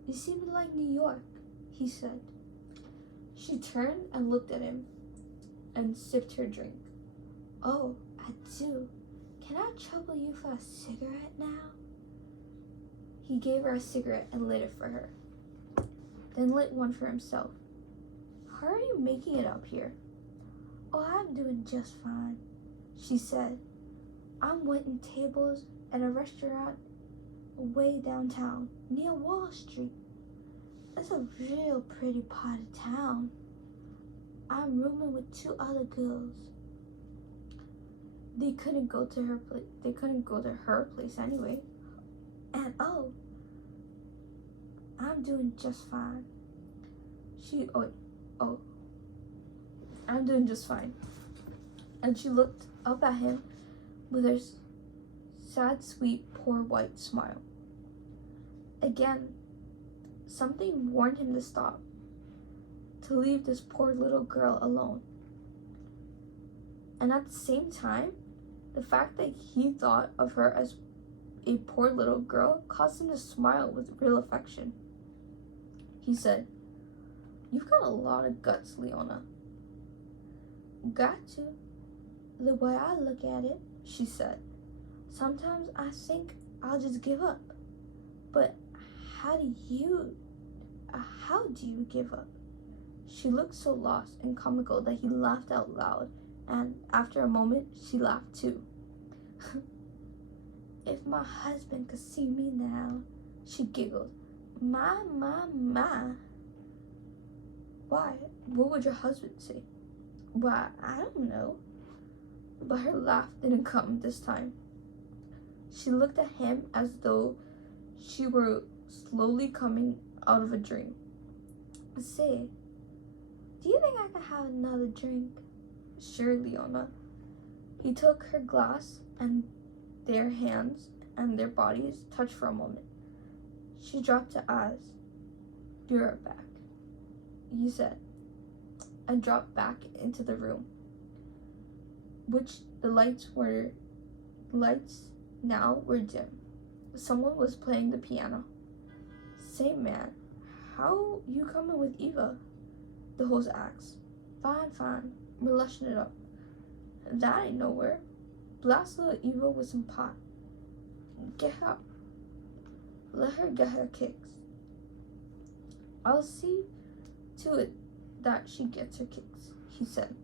"You seem to like New York," he said. She turned and looked at him and sipped her drink. "Oh, I do. Can I trouble you for a cigarette now?" He gave her a cigarette and lit it for her, then lit one for himself. "How are you making it up here?" "Oh, I'm doing just fine," she said. "I'm waiting tables at a restaurant way downtown, near Wall Street. It's a real pretty part of town. I'm rooming with 2 other girls." They couldn't go to her place anyway. "And I'm doing just fine." I'm doing just fine. And she looked up at him with her sad, sweet, poor white smile. Again, something warned him to stop, to leave this poor little girl alone. And at the same time, the fact that he thought of her as a poor little girl caused him to smile with real affection. He said, "You've got a lot of guts, Leona." "Got to. The way I look at it," she said. "Sometimes I think I'll just give up. But how do you give up?" She looked so lost and comical that he laughed out loud, and after a moment, she laughed too. "If my husband could see me now," she giggled. My. "Why? What would your husband say?" "Why, I don't know." But her laugh didn't come this time. She looked at him as though she were slowly coming out of a dream. "Say, do you think I could have another drink?" "Sure, Leona." He took her glass, and their hands and their bodies touched for a moment. She dropped to eyes. "Be right back," he said, and dropped back into the room, which the lights now were dim. Someone was playing the piano. "Say, man, how you coming with Eva?" the host asked. Fine, we're lushing it up." "That ain't nowhere. Blast little Eva with some pot. Get up. Let her get her kicks." "I'll see to it that she gets her kicks," he said.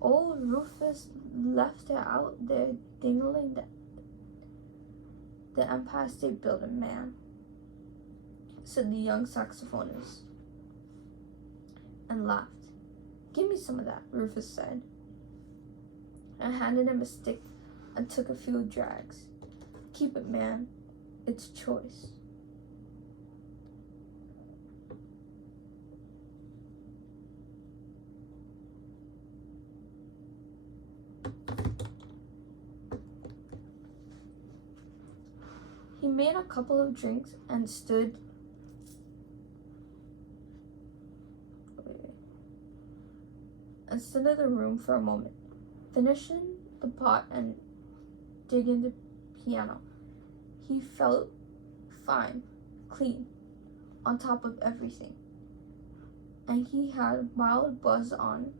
"Old Rufus left her out there dingling the Empire State Building, man," said the young saxophonist, and laughed. "Give me some of that," Rufus said, and handed him a stick and took a few drags. "Keep it, man. It's choice." He made a couple of drinks and stood in the room for a moment, finishing the pot and digging the piano. He felt fine, clean, on top of everything, and he had a mild buzz on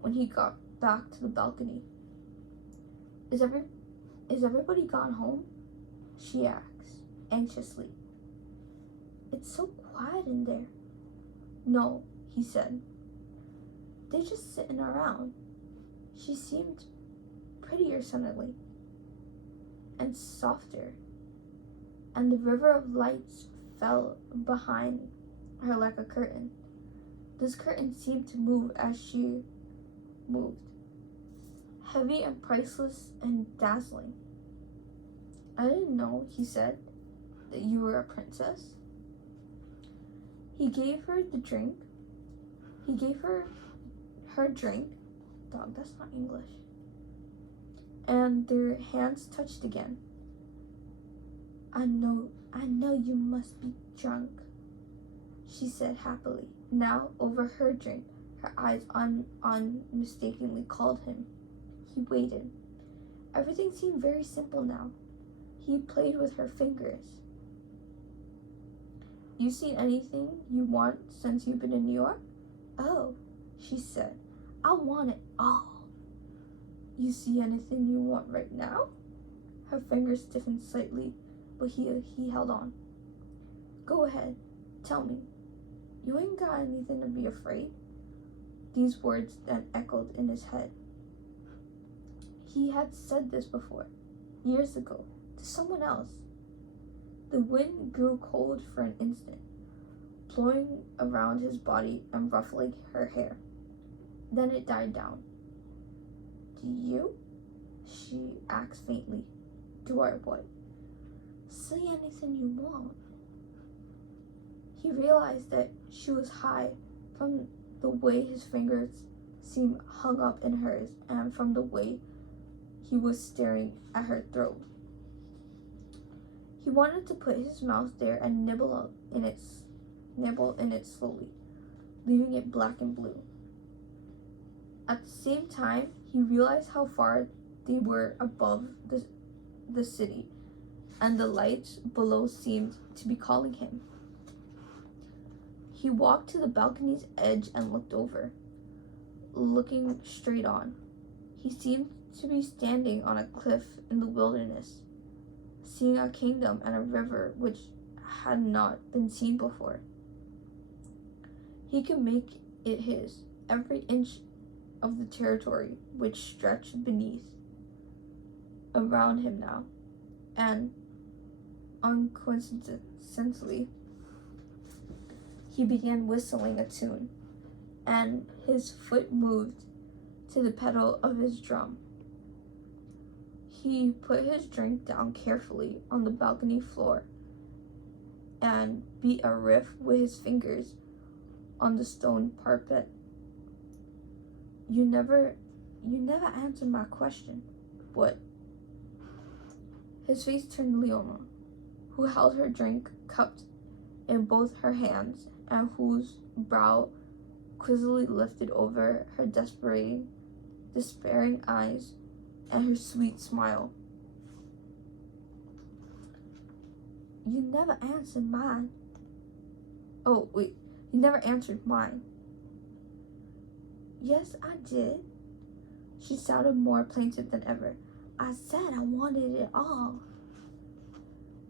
when he got back to the balcony. Is everybody gone home?" she asked, anxiously. "It's so quiet in there." "No," he said. "They're just sitting around." She seemed prettier suddenly, and softer, and the river of lights fell behind her like a curtain. This curtain seemed to move as she moved, heavy and priceless and dazzling. "I didn't know," he said, "that you were a princess." He gave her the drink. He gave her drink. Dog, that's not English. And their hands touched again. I know you must be drunk," she said happily. Now, over her drink, her eyes unmistakably called him. He waited. Everything seemed very simple now. He played with her fingers. "You seen anything you want since you've been in New York?" "Oh," she said, "I want it all." "You see anything you want right now?" Her fingers stiffened slightly, but he held on. "Go ahead, tell me. You ain't got anything to be afraid." These words then echoed in his head. He had said this before, years ago, to someone else. The wind grew cold for an instant, blowing around his body and ruffling her hair. Then it died down. "Do you?" she asked faintly. "Do I what?" "Say anything you want." He realized that she was high from the way his fingers seemed hung up in hers and from the way he was staring at her throat. He wanted to put his mouth there and nibble in it slowly, leaving it black and blue. At the same time, he realized how far they were above the city, and the lights below seemed to be calling him. He walked to the balcony's edge and looked over, looking straight on. He seemed to be standing on a cliff in the wilderness, seeing a kingdom and a river which had not been seen before. He could make it his, every inch of the territory which stretched beneath, around him now, and uncoincidentally, he began whistling a tune, and his foot moved to the pedal of his drum. He put his drink down carefully on the balcony floor and beat a riff with his fingers on the stone parapet. You never answered my question. What? His face turned to Leona, who held her drink cupped in both her hands and whose brow quizzically lifted over her despairing eyes and her sweet smile. You never answered mine. Oh, wait, you never answered mine. Yes, I did. She sounded more plaintive than ever. I said I wanted it all.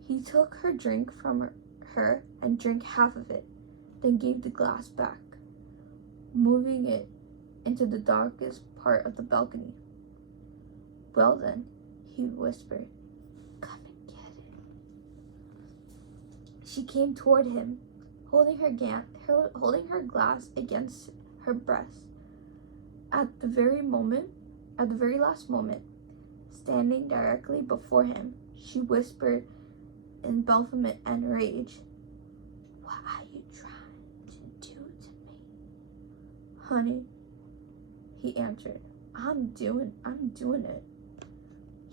He took her drink from her and drank half of it, then gave the glass back, moving it into the darkest part of the balcony. Well then, he whispered, come and get it. She came toward him, holding her glass against her breast. At the very last moment, standing directly before him, she whispered in bewilderment and rage, what are you trying to do to me? Honey, he answered, I'm doing it.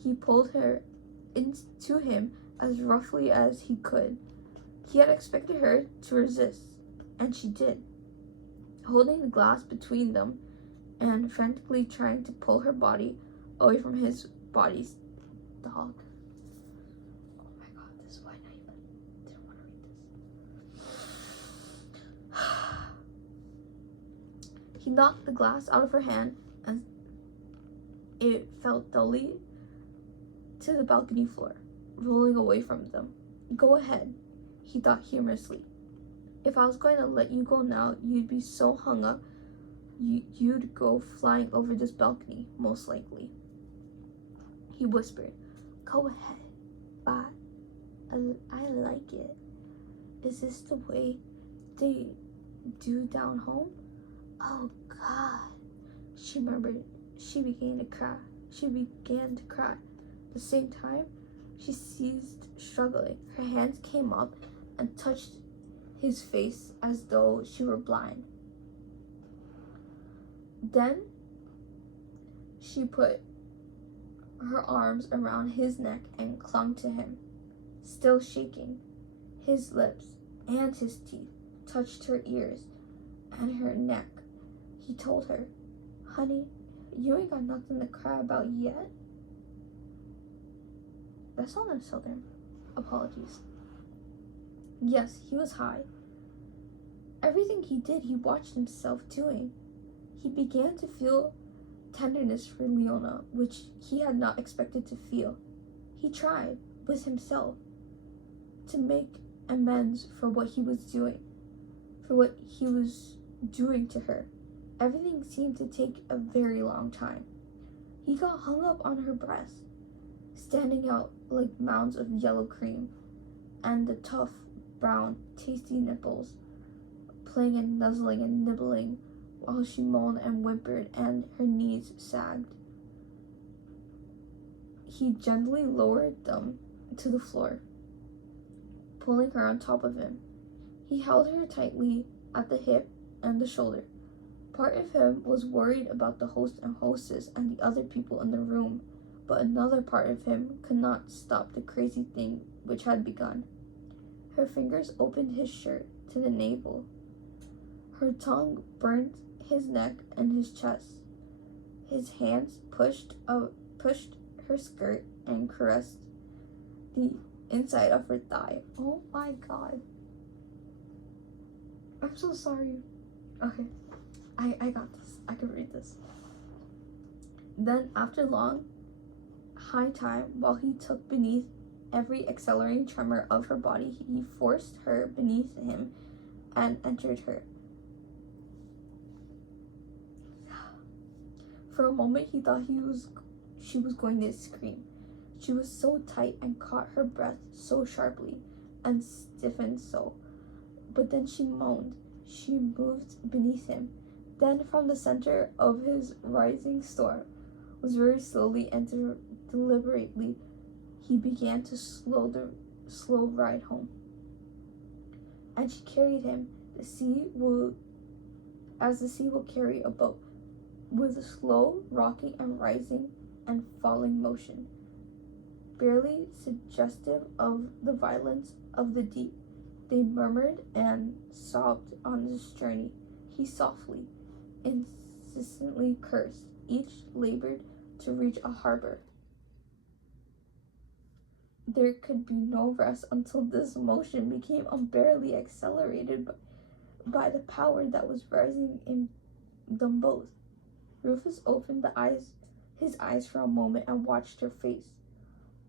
He pulled her into him as roughly as he could. He had expected her to resist, and she did. Holding the glass between them and frantically trying to pull her body away from his body's dog. Oh my god, this is why I didn't want to read this. He knocked the glass out of her hand and it fell dully to the balcony floor, rolling away from them. Go ahead, he thought humorously. If I was going to let you go now, you'd be so hung up, you'd go flying over this balcony, most likely. He whispered, go ahead, but I like it. Is this the way they do down home? Oh God, she murmured. She began to cry. At the same time, she ceased struggling. Her hands came up and touched his face as though she were blind. Then she put her arms around his neck and clung to him, still shaking. His lips and his teeth touched her ears and her neck. He told her, honey, you ain't got nothing to cry about yet. That's all in Southern. Apologies. Yes, he was high. Everything he did, he watched himself doing. He began to feel tenderness for Leona, which he had not expected to feel. He tried, with himself, to make amends for what he was doing to her. Everything seemed to take a very long time. He got hung up on her breast, standing out like mounds of yellow cream, and the tough, brown, tasty nipples, playing and nuzzling and nibbling while she moaned and whimpered and her knees sagged. He gently lowered them to the floor, pulling her on top of him. He held her tightly at the hip and the shoulder. Part of him was worried about the host and hostess and the other people in the room, but another part of him could not stop the crazy thing which had begun. Her fingers opened his shirt to the navel. Her tongue burnt his neck and his chest. His hands pushed her skirt and caressed the inside of her thigh. Oh my god. I'm so sorry. Okay. I got this. I can read this. Then, after long high time, while he took beneath every accelerating tremor of her body, he forced her beneath him and entered her. For a moment, he thought she was going to scream. She was so tight and caught her breath so sharply and stiffened so. But then she moaned. She moved beneath him. Then, from the center of his rising storm, was very slowly and deliberately, he began to slow ride home. And she carried him, as the sea will carry a boat, with a slow rocking and rising and falling motion, barely suggestive of the violence of the deep. They murmured and sobbed on this journey. He softly, insistently cursed. Each labored to reach a harbor. There could be no rest until this motion became unbearably accelerated by the power that was rising in them both. Rufus opened his eyes for a moment and watched her face.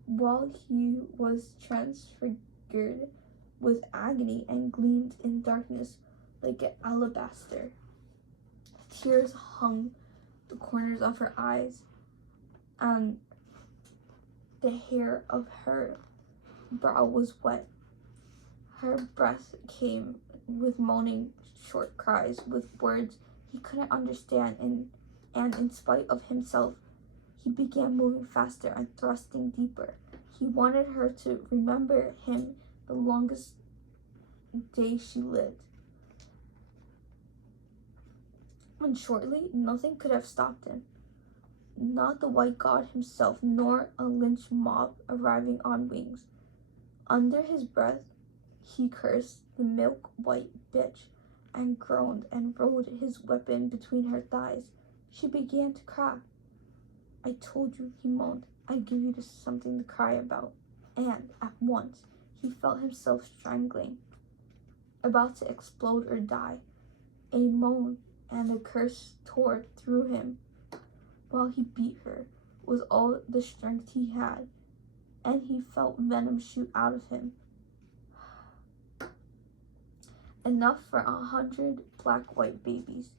While he was transfigured with agony and gleamed in darkness like an alabaster. Tears hung the corners of her eyes, and the hair of her brow was wet. Her breath came with moaning short cries, with words he couldn't understand, and in spite of himself, he began moving faster and thrusting deeper. He wanted her to remember him the longest day she lived. And shortly, nothing could have stopped him. Not the white god himself, nor a lynch mob arriving on wings. Under his breath, he cursed the milk-white bitch and groaned and rode his weapon between her thighs. She began to cry. I told you, he moaned. I give you something to cry about. And at once, he felt himself strangling, about to explode or die. A moan and a curse tore through him while he beat her with all the strength he had, and he felt venom shoot out of him. Enough for 100 black-white babies.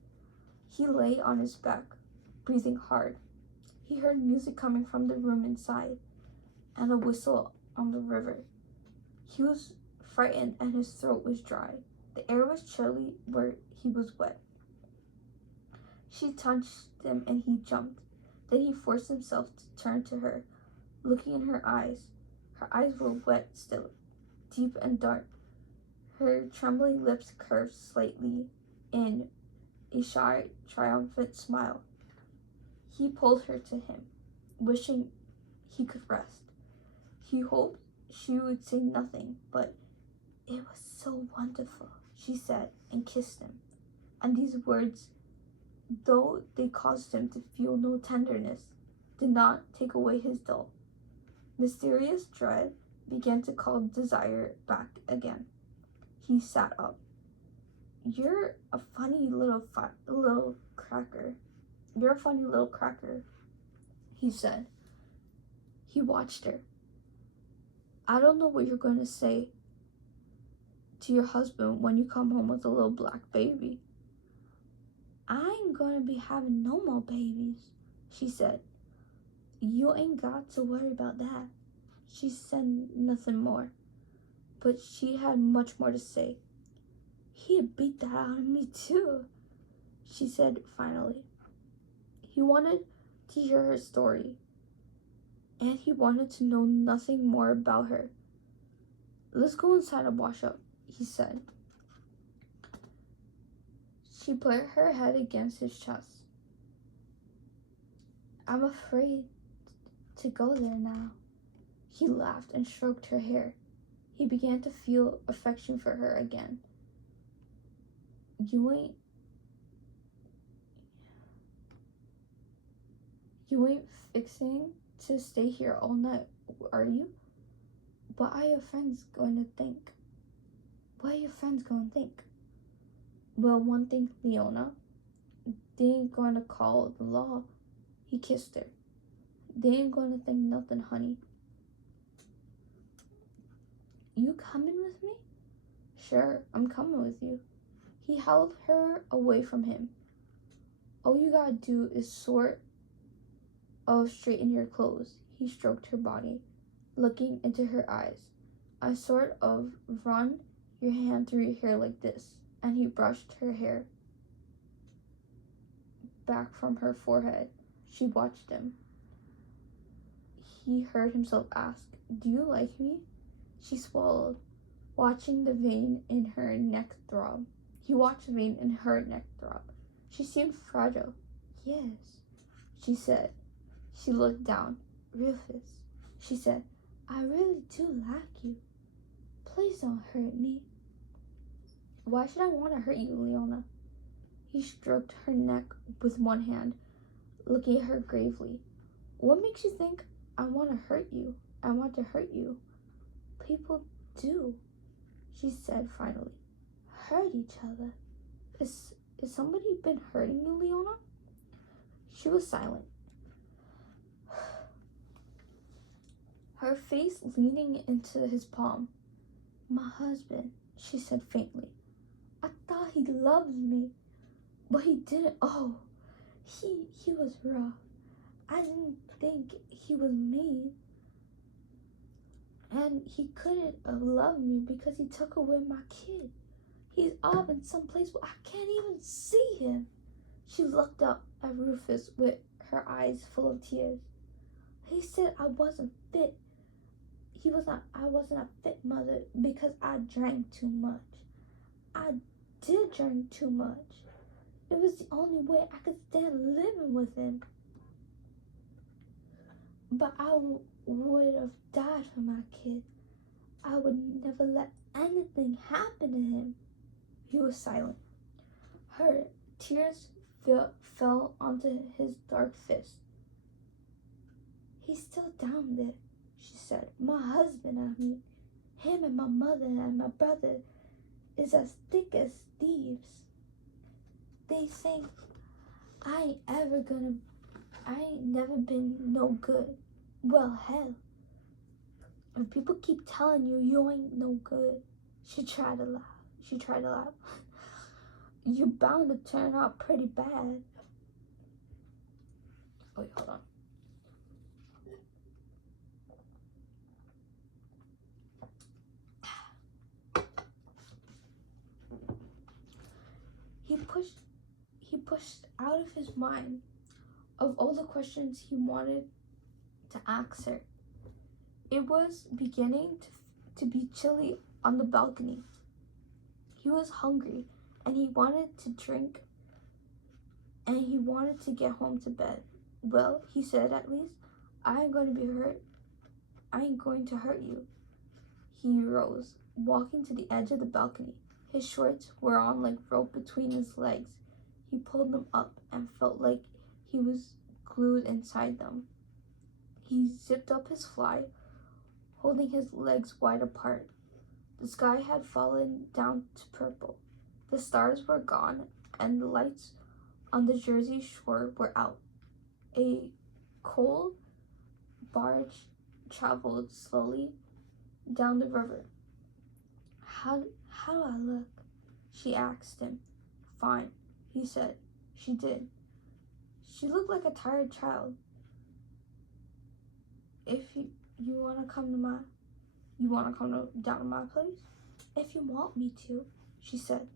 He lay on his back, breathing hard. He heard music coming from the room inside, and a whistle on the river. He was frightened and his throat was dry. The air was chilly where he was wet. She touched him and he jumped. Then he forced himself to turn to her, looking in her eyes. Her eyes were wet still, deep and dark. Her trembling lips curved slightly in a shy, triumphant smile. He pulled her to him, wishing he could rest. He hoped she would say nothing, but it was so wonderful, she said, and kissed him. And these words, though they caused him to feel no tenderness, did not take away his dull. Mysterious dread began to call desire back again. He sat up. You're a funny little cracker. You're a funny little cracker, he said. He watched her. I don't know what you're going to say to your husband when you come home with a little black baby. I ain't gonna be having no more babies, she said. You ain't got to worry about that. She said nothing more, but she had much more to say. He'd beat that out of me too, she said finally. He wanted to hear her story, and he wanted to know nothing more about her. Let's go inside and wash up, he said. She put her head against his chest. I'm afraid to go there now. He laughed and stroked her hair. He began to feel affection for her again. You ain't fixing to stay here all night, are you? What are your friends going to think? What are your friends going to think? Well, one thing, Leona. They ain't going to call the law. He kissed her. They ain't going to think nothing, honey. You coming with me? Sure, I'm coming with you. He held her away from him. All you gotta do is sort of straighten your clothes. He stroked her body, looking into her eyes. I sort of run your hand through your hair like this. And he brushed her hair back from her forehead. She watched him. He heard himself ask, "Do you like me?" She swallowed, watching the vein in her neck throb. He watched the vein in her neck throb. She seemed fragile. "Yes," she said. She looked down. "Rufus," she said, "I really do like you. Please don't hurt me." "Why should I want to hurt you, Leona?" He stroked her neck with one hand, looking at her gravely. "What makes you think I want to hurt you? I want to hurt you." "People do," she said finally. "Hurt each other. Is somebody been hurting you, Leona?" She was silent, her face leaning into his palm. "My husband," she said faintly. "I thought he loved me, but he didn't. Oh, he was rough. I didn't think he was mean. And he couldn't have loved me because he took away my kid. He's off in some place where I can't even see him." She looked up at Rufus with her eyes full of tears. "He said I wasn't fit. I wasn't a fit mother because I drank too much. I did drink too much. It was the only way I could stand living with him. But I would have died for my kid. I would never let anything happen to him." He was silent. Her tears fell onto his dark fist. "He's still down there," she said. "My husband, I mean. Him and my mother and my brother is as thick as thieves. They think I ain't never been no good. Well, hell, if people keep telling you you ain't no good," she tried to laugh. "You're bound to turn out pretty bad." Wait, hold on. He pushed out of his mind of all the questions he wanted to ask her. It was beginning to be chilly on the balcony. He was hungry, and he wanted to drink, and he wanted to get home to bed. "Well," he said, "at least I ain't going to be hurt. I ain't going to hurt you." He rose, walking to the edge of the balcony. His shorts were on like rope between his legs. He pulled them up and felt like he was glued inside them. He zipped up his fly, holding his legs wide apart. The sky had fallen down to purple. The stars were gone, and the lights on the Jersey shore were out. A coal barge traveled slowly down the river. How do I look?" she asked him. "Fine," he said. She did. She looked like a tired child. "If you want to come down to my place?" "If you want me to," she said.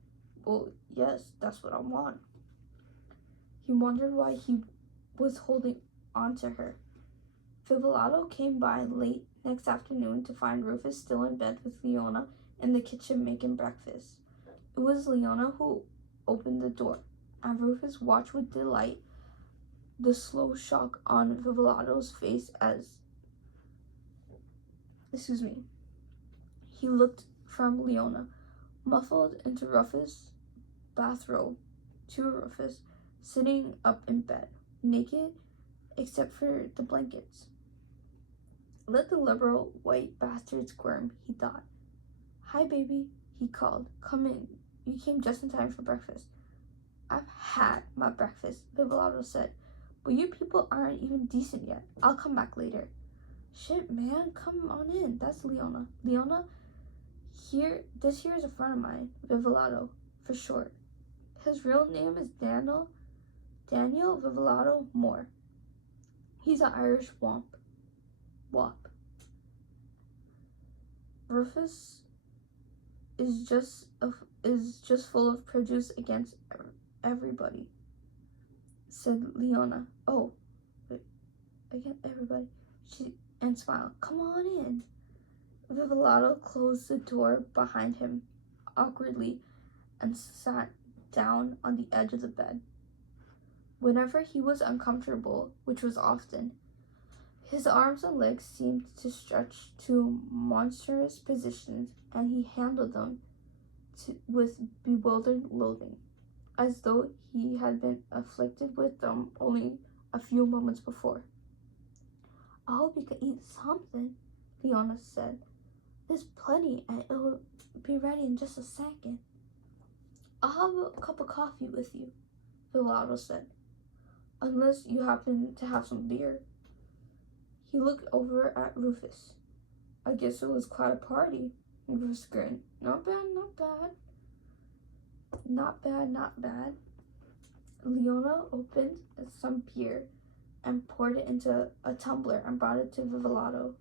"Well, yes, that's what I want." He wondered why he was holding on to her. Fibulato came by late next afternoon to find Rufus still in bed with Leona in the kitchen making breakfast. It was Leona who opened the door, and Rufus watched with delight the slow shock on Fibulato's face as He looked from Leona, muffled into Rufus' bathrobe, to Rufus, sitting up in bed, naked except for the blankets. Let the liberal white bastard squirm, he thought. Hi, baby, he called. Come in. You came just in time for breakfast. I've had my breakfast, Vivalado said. But you people aren't even decent yet. I'll come back later. Shit, man, come on in. That's Leona. Leona, this here is a friend of mine, Vivalado, for short. His real name is Daniel Vivalado Moore. He's an Irish wop. Rufus is just full of prejudice against everybody, said Leona. Oh, wait, against everybody. And smiled. Come on in. Vivalado closed the door behind him awkwardly and sat down on the edge of the bed. Whenever he was uncomfortable, which was often, his arms and legs seemed to stretch to monstrous positions, and he handled them with bewildered loathing, as though he had been afflicted with them only a few moments before. I hope you can eat something, Leona said. There's plenty, and it'll be ready in just a second. I'll have a cup of coffee with you, Vivalado said, unless you happen to have some beer. He looked over at Rufus. I guess it was quite a party, Rufus grinned. Not bad, not bad. Not bad, not bad. Leona opened some beer and poured it into a tumbler and brought it to Vivalado.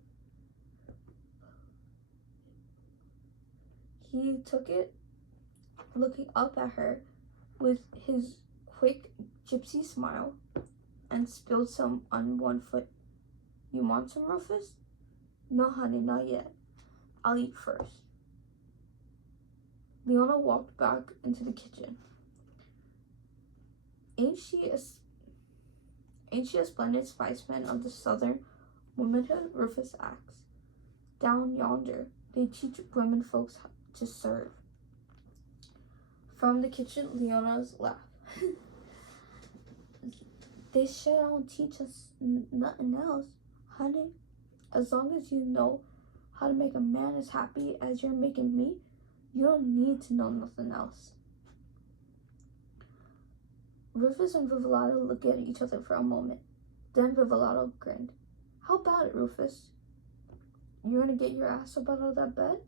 He took it, looking up at her with his quick gypsy smile, and spilled some on one foot. You want some, Rufus? No, honey, not yet. I'll eat first. Leona walked back into the kitchen. Ain't she a splendid specimen of the southern womanhood? Rufus asked. Down yonder, they teach women folks to serve. From the kitchen, Leona's laughed. They sure don't teach us nothing else, honey. As long as you know how to make a man as happy as you're making me, you don't need to know nothing else. Rufus and Vivalado looked at each other for a moment. Then Vivalado grinned. How about it, Rufus? You gonna get your ass up out of that bed?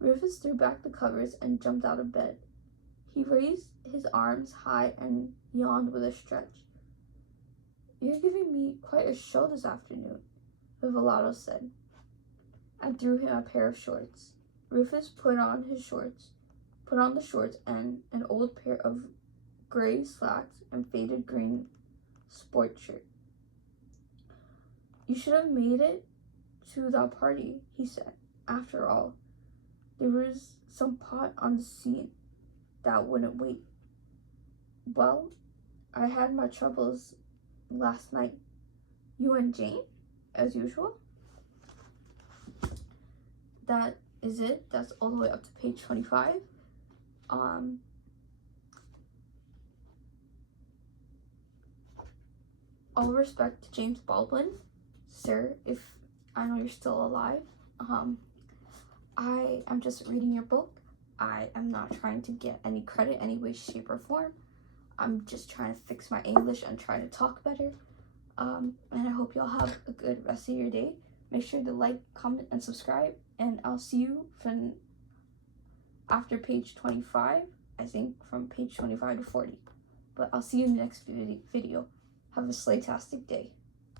Rufus threw back the covers and jumped out of bed. He raised his arms high and yawned with a stretch. You're giving me quite a show this afternoon, Vivalado said, and threw him a pair of shorts. Rufus put on the shorts and an old pair of gray slacks and faded green sport shirt. You should have made it to that party, he said. After all, there was some pot on the scene that wouldn't wait. Well, I had my troubles last night. You and Jane, as usual. That is it. That's all the way up to page 25. All respect to James Baldwin, sir, if I know you're still alive. I am just reading your book. I am not trying to get any credit any way, shape, or form. I'm just trying to fix my English and try to talk better. And I hope y'all have a good rest of your day. Make sure to like, comment, and subscribe. And I'll see you from after page 25. I think from page 25 to 40. But I'll see you in the next video. Have a slaytastic day.